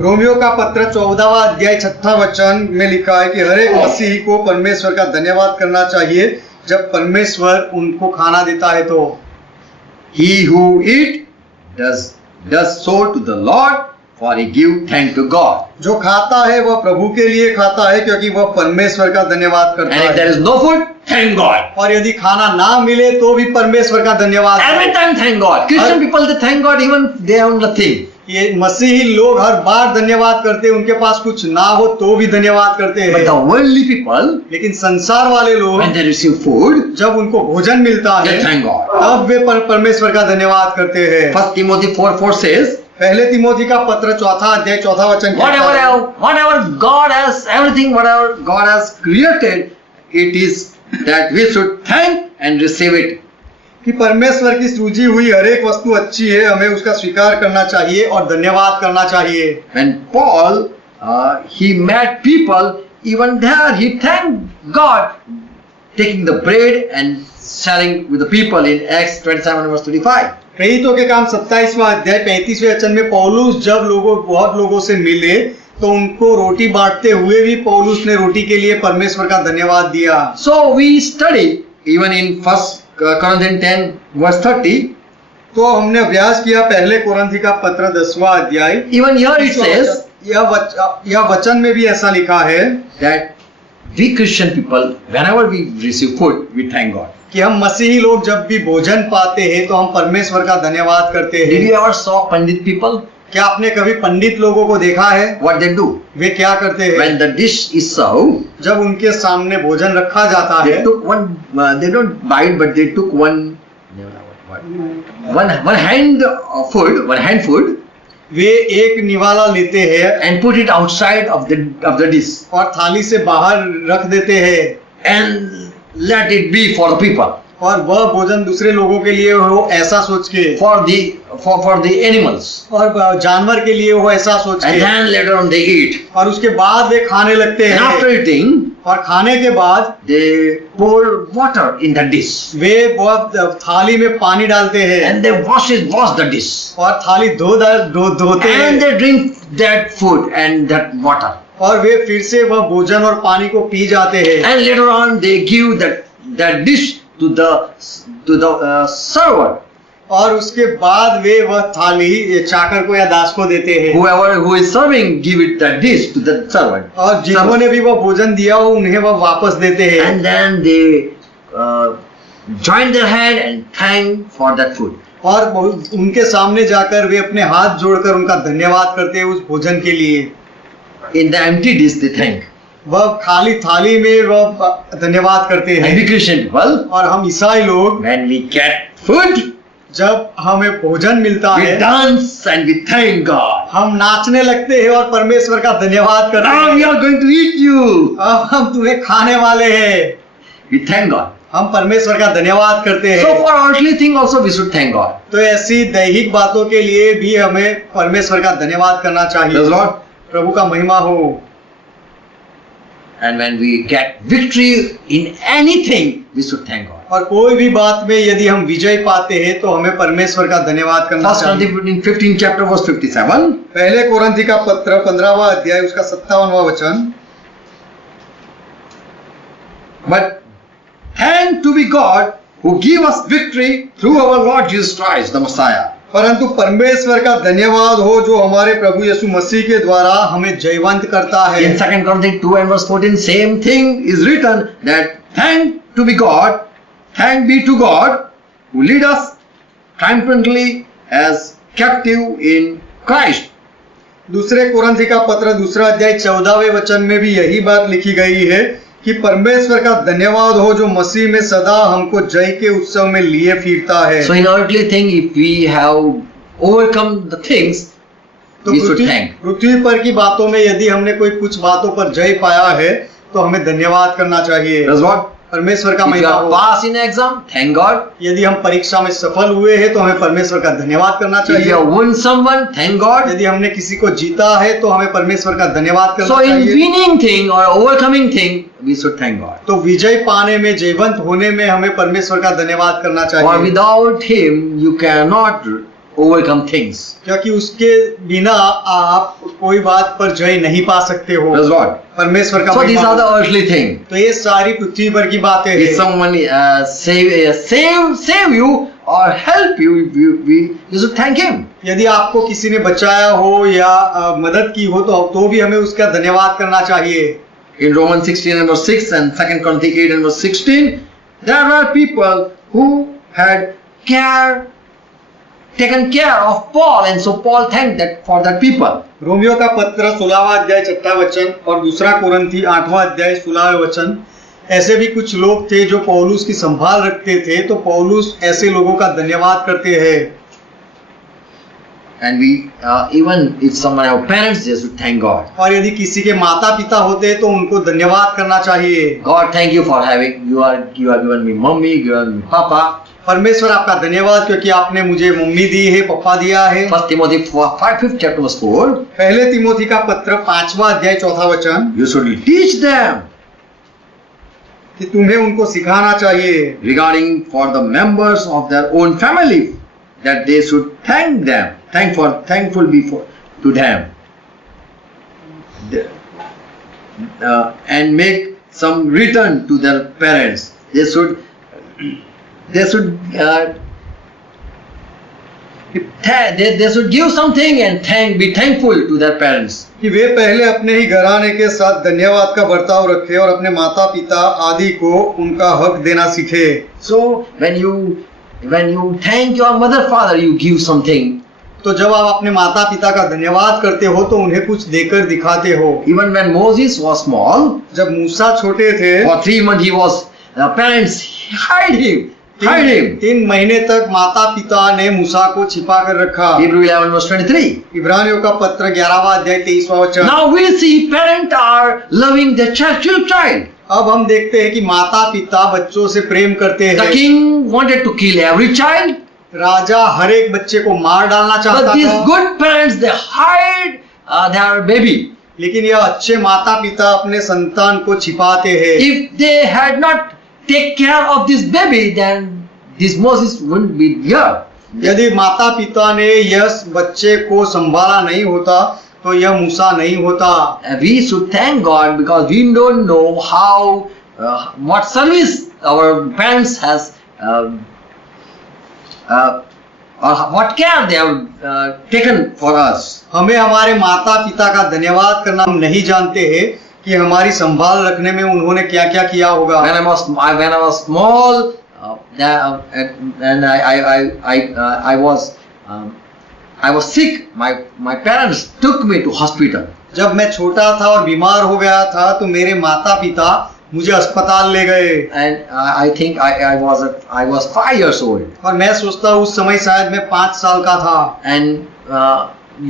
Romeo का पत्र 14वां अध्याय 6 वचन में लिखा है कि हर एक मसीही को परमेश्वर का धन्यवाद करना चाहिए जब परमेश्वर उनको खाना देता है. तो He who eat does so to the Lord, for he give thank to God. जो खाता है वह प्रभु के लिए खाता है, क्योंकि वह परमेश्वर का धन्यवाद करता And if there है. is no food, thank God. और यदि खाना ना मिले तो भी परमेश्वर का धन्यवाद. Every time thank God. Christian people they thank God even they have nothing. ये मसीही लोग हर बार धन्यवाद करते हैं, उनके पास कुछ ना हो तो भी धन्यवाद करते But हैं. the worldly people, लेकिन संसार वाले लोग when they receive food, जब उनको भोजन मिलता है they thank God. तब वे परमेश्वर का धन्यवाद करते हैं. 1 Timothy 4:4 says, पहले तिमोथी का पत्र 4 अध्याय 4 वचन कहता है, whatever God has, everything whatever God has created, it is that we should thank and receive it. कि परमेश्वर की सृजी हुई हर एक वस्तु अच्छी है, हमें उसका स्वीकार करना चाहिए और धन्यवाद करना चाहिए. When Paul he met people, even there he thanked God, taking the bread and sharing with the people in Acts 27 verse 35. प्रेरितों के काम 27वां अध्याय 35वें वचन में पौलुस जब बहुत लोगों से मिले तो उनको रोटी बांटते हुए भी पौलुस ने रोटी के लिए परमेश्वर का धन्यवाद दिया. So we study even in 1 Corinthians 10 verse 30. तो हमने अभ्यास किया पहले कोरिन्थी का पत्र 10वां अध्याय. Even here it says, यह वचन में भी ऐसा लिखा है that we Christian people, whenever we receive food, we thank God. कि हम मसीही लोग जब भी भोजन पाते हैं तो हम परमेश्वर का धन्यवाद करते Did हैं। you ever saw Pandit people? क्या आपने कभी पंडित लोगों को देखा है? What they do? वे क्या करते हैं? When the dish is served, जब उनके सामने भोजन रखा जाता they है took one, they don't bite, but they took one hand food वे एक निवाला लेते हैं and put it outside of the dish और थाली से बाहर रख देते हैं and let it be for the people, और वह भोजन दूसरे लोगों के लिए हो ऐसा सोच के, for the animals, और जानवर के लिए हो ऐसा सोच and के, then later on they eat. और उसके बाद वे खाने लगते And after हैं eating, और खाने के बाद they pour water in the dish वे वह थाली में पानी डालते हैं and they wash the dish और थाली धोते and हैं they drink that food and that water, और वे फिर से वह भोजन और पानी को पी जाते हैं and later on they give that dish to the server, और उसके बाद वे वह थाली चाकर को या दास को देते हैं who is serving give it that dish to the servant, और जिन्होंने भी वह भोजन दिया हो उन्हें वह वापस देते हैं and then they join their hand and thank for that food. और उनके सामने जाकर वे अपने हाथ जोड़कर उनका धन्यवाद करते हैं उस भोजन के लिए। In the empty dish they thank. वह खाली थाली में वह धन्यवाद करते And हैं। we Christian people, और हम ईसाई लोग when we get food, जब हमें भोजन मिलता we है dance and we thank God. हम नाचने लगते हैं और परमेश्वर का धन्यवाद करते Now we हैं। are going to eat you. अब हम तुम्हें खाने वाले हैं। We thank God. हम परमेश्वर का धन्यवाद करते So हैं। for earthly thing also we should thank God. तो ऐसी दैहिक बातों के लिए भी हमें परमेश्वर का धन्यवाद करना Praise चाहिए। the Lord. प्रभु का महिमा हो। And when we get victory in anything, we should thank God. और कोई भी बात में यदि हम विजय पाते हैं तो हमें परमेश्वर का धन्यवाद करना First चाहिए। Corinthians 15 chapter verse 57. पहले कोरिन्थी का पत्र 15वां अध्याय उसका 57वां वचन। But thank to be God who give us victory through our Lord Jesus Christ, the Messiah. परंतु परमेश्वर का धन्यवाद हो जो हमारे प्रभु यीशु मसीह के द्वारा हमें जयवंत करता है। In 2 Corinthians 2 and verse 14, same thing is written that thank to be God, thank be to God who lead us triumphantly as captive in Christ. दूसरे कोरिन्थी का पत्र दूसरा अध्याय 14वें वचन में भी यही बात लिखी गई है कि परमेश्वर का धन्यवाद हो जो मसीह में सदा हमको जय के उत्सव में लिए फिरता है। So in earthly thing, if we have overcome the things, तो we should thank. पृथ्वी पर की बातों में यदि हमने कोई कुछ बातों पर जय पाया है तो हमें धन्यवाद करना चाहिए। That's what? परमेश्वर का If you महिमा are हो। pass in exam, thank God. यदि हम परीक्षा में सफल हुए हैं तो हमें परमेश्वर का धन्यवाद करना If you चाहिए। have won someone, thank God. यदि हमने किसी को जीता है तो हमें परमेश्वर का धन्यवाद करना So in चाहिए। winning thing or overcoming thing, we should thank God. तो विजय पाने में, जयवंत होने में हमें परमेश्वर का धन्यवाद करना For चाहिए, without Him, you cannot overcome things. क्योंकि उसके बिना आप कोई बात पर जय नहीं पा सकते हो। That's what? परमेश्वर का So these महिमा are the हो। earthly thing. तो ये सारी पृथ्वी पर की बातें If हैं। someone save you or help you, you should thank Him. यदि आपको किसी ने बचाया हो या मदद की हो तो भी हमें उसका धन्यवाद करना चाहिए। In Romans 16 and verse 6 and 2 Corinthians 8 and verse 16, there were people who had taken care of Paul, and so Paul thanked that for that people. Romeo का पत्र 16वां अध्याय 6वां वचन और दूसरा कोरिन्थी 8वां अध्याय 16वें वचन। ऐसे भी कुछ लोग थे जो पौलुस की संभाल रखते थे, तो पौलुस ऐसे लोगों का धन्यवाद करते हैं। And we even if someone have parents, they should thank God. और यदि किसी के माता पिता होते हैं तो उनको धन्यवाद करना चाहिए। God, thank you for having you are given me mommy, you given me papa. परमेश्वर आपका धन्यवाद क्योंकि आपने मुझे मम्मी दी है, पापा दिया है। 1 Timothy 5th chapter verse 4. पहले तिमोथी का पत्र 5वां अध्याय 4वां वचन You should teach them कि तुम्हें उनको सिखाना चाहिए regarding for the members of their own family that they should thank them, thankful be to them, and make some return to their parents. They should give something and be thankful to their parents. कि वे पहले अपने ही घराने के साथ धन्यवाद का बर्ताव रखें और अपने माता पिता आदि को उनका हक देना सीखे। So when you thank your mother, father, you give something. तो जब आप अपने माता पिता का धन्यवाद करते हो तो उन्हें कुछ देकर दिखाते हो। Even when Moses was small, जब मूसा छोटे थे, for 3 months he was, parents hide him. 3 महीने तक माता पिता ने मूसा को छिपा कर रखा। Hebrew 11 verse 23. इब्रानियों का पत्र 11वां अध्याय 23वां वचन। Now we see parents are loving their child. अब हम देखते हैं कि माता पिता बच्चों से प्रेम करते The हैं। king wanted to kill every child, राजा हर एक बच्चे को मार डालना चाहता but these था, good parents they hide their baby. लेकिन यह अच्छे माता पिता अपने संतान को छिपाते हैं। If they had not take care of this baby, then this Moses wouldn't be here. यदि माता पिता ने यह बच्चे को संभाला नहीं होता तो यह मूसा नहीं होता। We should thank God because we don't know how what service our parents has or what care they have taken for us. हमें हमारे माता पिता का धन्यवाद करना हम नहीं जानते हैं कि हमारी संभाल रखने में उन्होंने क्या क्या किया होगा। When I was small, and I was sick. My parents took me to hospital. जब मैं छोटा था और बीमार हो गया था तो मेरे माता पिता मुझे अस्पताल ले गए। And I think I was 5 years old. और मैं सोचता हूँ उस समय शायद मैं 5 साल का था। And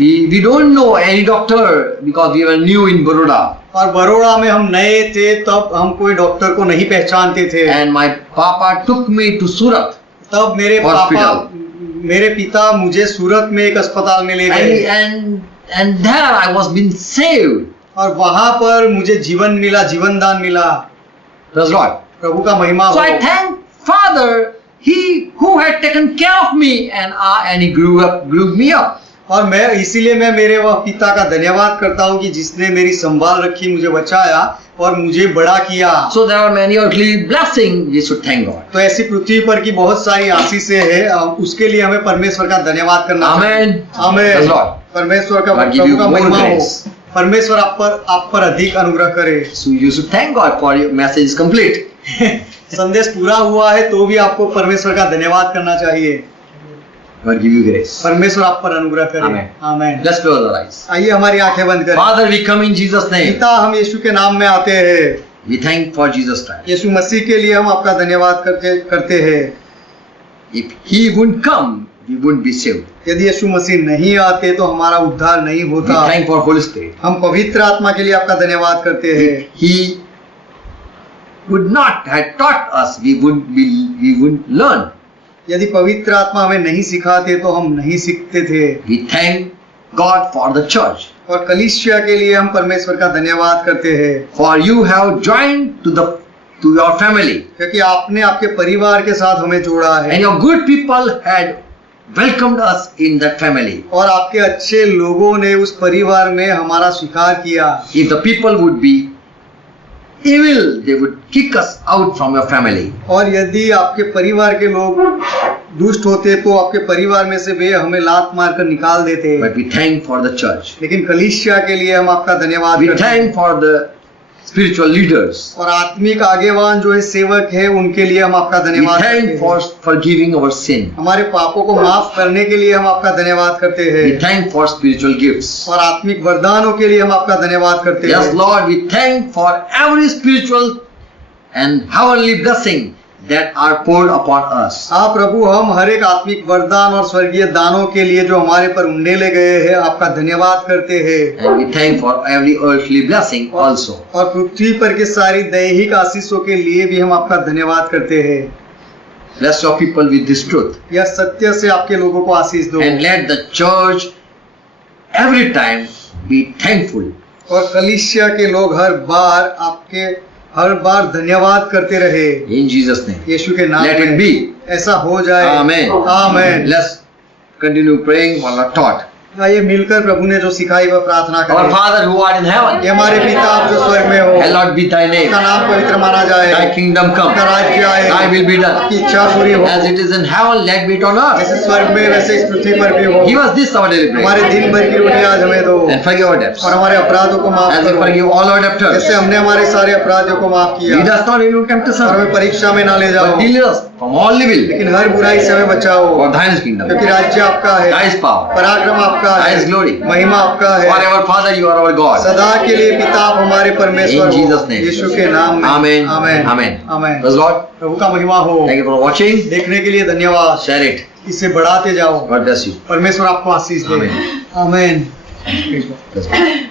we don't know any doctor because we were new in Baroda. और बड़ौदा में हम नए थे तब हम कोई डॉक्टर को नहीं पहचानते थे। And my papa took me to Surat. तब मेरे पिता मुझे सूरत में एक अस्पताल में ले गए। And there I was being saved. और वहां पर मुझे जीवन दान मिला। Praise Lord. प्रभु का महिमा हो। So I thank Father, He who had taken care of me and He grew me up. और मैं इसीलिए मैं मेरे वह पिता का धन्यवाद करता हूँ कि जिसने मेरी संभाल रखी, मुझे बचाया और मुझे बड़ा किया। So there are many earthly blessings. We should thank God. तो ऐसी पृथ्वी पर की बहुत सारी आशीषें हैं, उसके लिए हमें परमेश्वर का धन्यवाद करना Amen. आमेन। Praise Lord. परमेश्वर का God give you प्रभु का more महिमा हो। grace. परमेश्वर आप पर अधिक अनुग्रह करे। So you should thank God for your message is complete. संदेश पूरा हुआ है तो भी आपको परमेश्वर का धन्यवाद करना चाहिए। God give you grace. परमेश्वर आप पर अनुग्रह करे। Amen. Amen. Let's close our eyes. आइए हमारी आंखें बंद करें। Father, we come in Jesus' name. पिता, हम यीशु के नाम में आते हैं। We thank for Jesus Christ. यीशु मसीह के लिए हम आपका धन्यवाद करते हैं। If He wouldn't come, we wouldn't be saved. यदि यीशु मसीह नहीं आते तो हमारा उद्धार नहीं We होता। thank for Holy Spirit. हम पवित्र आत्मा के लिए आपका धन्यवाद करते हैं। If He would not have taught us, we wouldn't learn. यदि पवित्र आत्मा हमें नहीं सिखाते तो हम नहीं सीखते थे। We thank God for the church. और कलीसिया के लिए हम परमेश्वर का धन्यवाद करते हैं। For you have joined to your family. क्योंकि आपने आपके परिवार के साथ हमें जोड़ा है। And your good people had welcomed us in that family. और आपके अच्छे लोगों ने उस परिवार में हमारा स्वीकार किया। If the people would be evil, they would kick us out from your family. और यदि आपके परिवार के लोग दुष्ट होते तो आपके परिवार में से वे हमें लात मार कर निकाल देते। But we thank for the church. लेकिन कलीसिया के लिए हम आपका धन्यवाद We करते हैं। thank for the spiritual leaders. और आत्मिक आगेवान जो है सेवक है उनके लिए हम आपका We धन्यवाद करते thank हैं। for forgiving our sin. हमारे पापों को माफ करने के लिए हम आपका धन्यवाद करते हैं। We thank for spiritual gifts. और आत्मिक वरदानों के लिए हम आपका धन्यवाद करते Yes, हैं। Lord, we thank for every spiritual and heavenly blessing that are poured upon us. हाँ प्रभु, हम हर एक आत्मिक वरदान और स्वर्गीय दानों के लिए जो हमारे पर उंडेले गए हैं आपका धन्यवाद करते हैं। And we thank for every earthly blessing also. और पृथ्वी पर के सारी दैहिक आशीषों के लिए भी हम आपका धन्यवाद करते हैं। Bless your people with this truth. यह सत्य से आपके लोगों को आशीष दो। And let the church every time be thankful. और कलीसिया के लोग हर बार धन्यवाद करते रहे। In Jesus' name. यीशु के नाम Let it में be. ऐसा हो जाए। Amen. Amen. Let's continue praying on our thought. ये मिलकर प्रभु ने जो सिखाई वह प्रार्थना Our करें। Father who art in heaven, ये हमारे पिता आप जो स्वर्ग में हो, hallowed be thy name. आपका नाम पवित्र माना जाए, Thy kingdom come. आपका राज्य आए, Thy will be done. आपकी इच्छा पूरी हो, As it is in heaven, let be it on earth. जैसे स्वर्ग में वैसे इस पृथ्वी पर भी हो। Give us this our daily bread. हमारे दिन भर की रोटी आज हमें दो, And forgive our debts. और हमारे अपराधों को माफ As we करो, forgive all our debtors. जैसे हमने हमारे सारे अपराधियों को माफ Lead किया, us not into और temptation, हमें परीक्षा में ना ले जाओ, but deliver us from all evil. लेकिन हर बुराई से हमें बचाओ, For thine is kingdom, क्योंकि राज्य आपका है, thy is power, पराक्रम आपका thy है, is glory. महिमा आपका है, Forever, Father, you are our God. सदा के लिए पिता आप हमारे परमेश्वर In Jesus' हो, name. यीशु के नाम में, Amen. आमेन, Amen. आमेन। Praise God. प्रभु का महिमा हो। Thank you for watching. देखने के लिए धन्यवाद, Share it. इसे बढ़ाते जाओ, God bless you. परमेश्वर आपको आशीष दे, आमीन। आमेन। Praise God.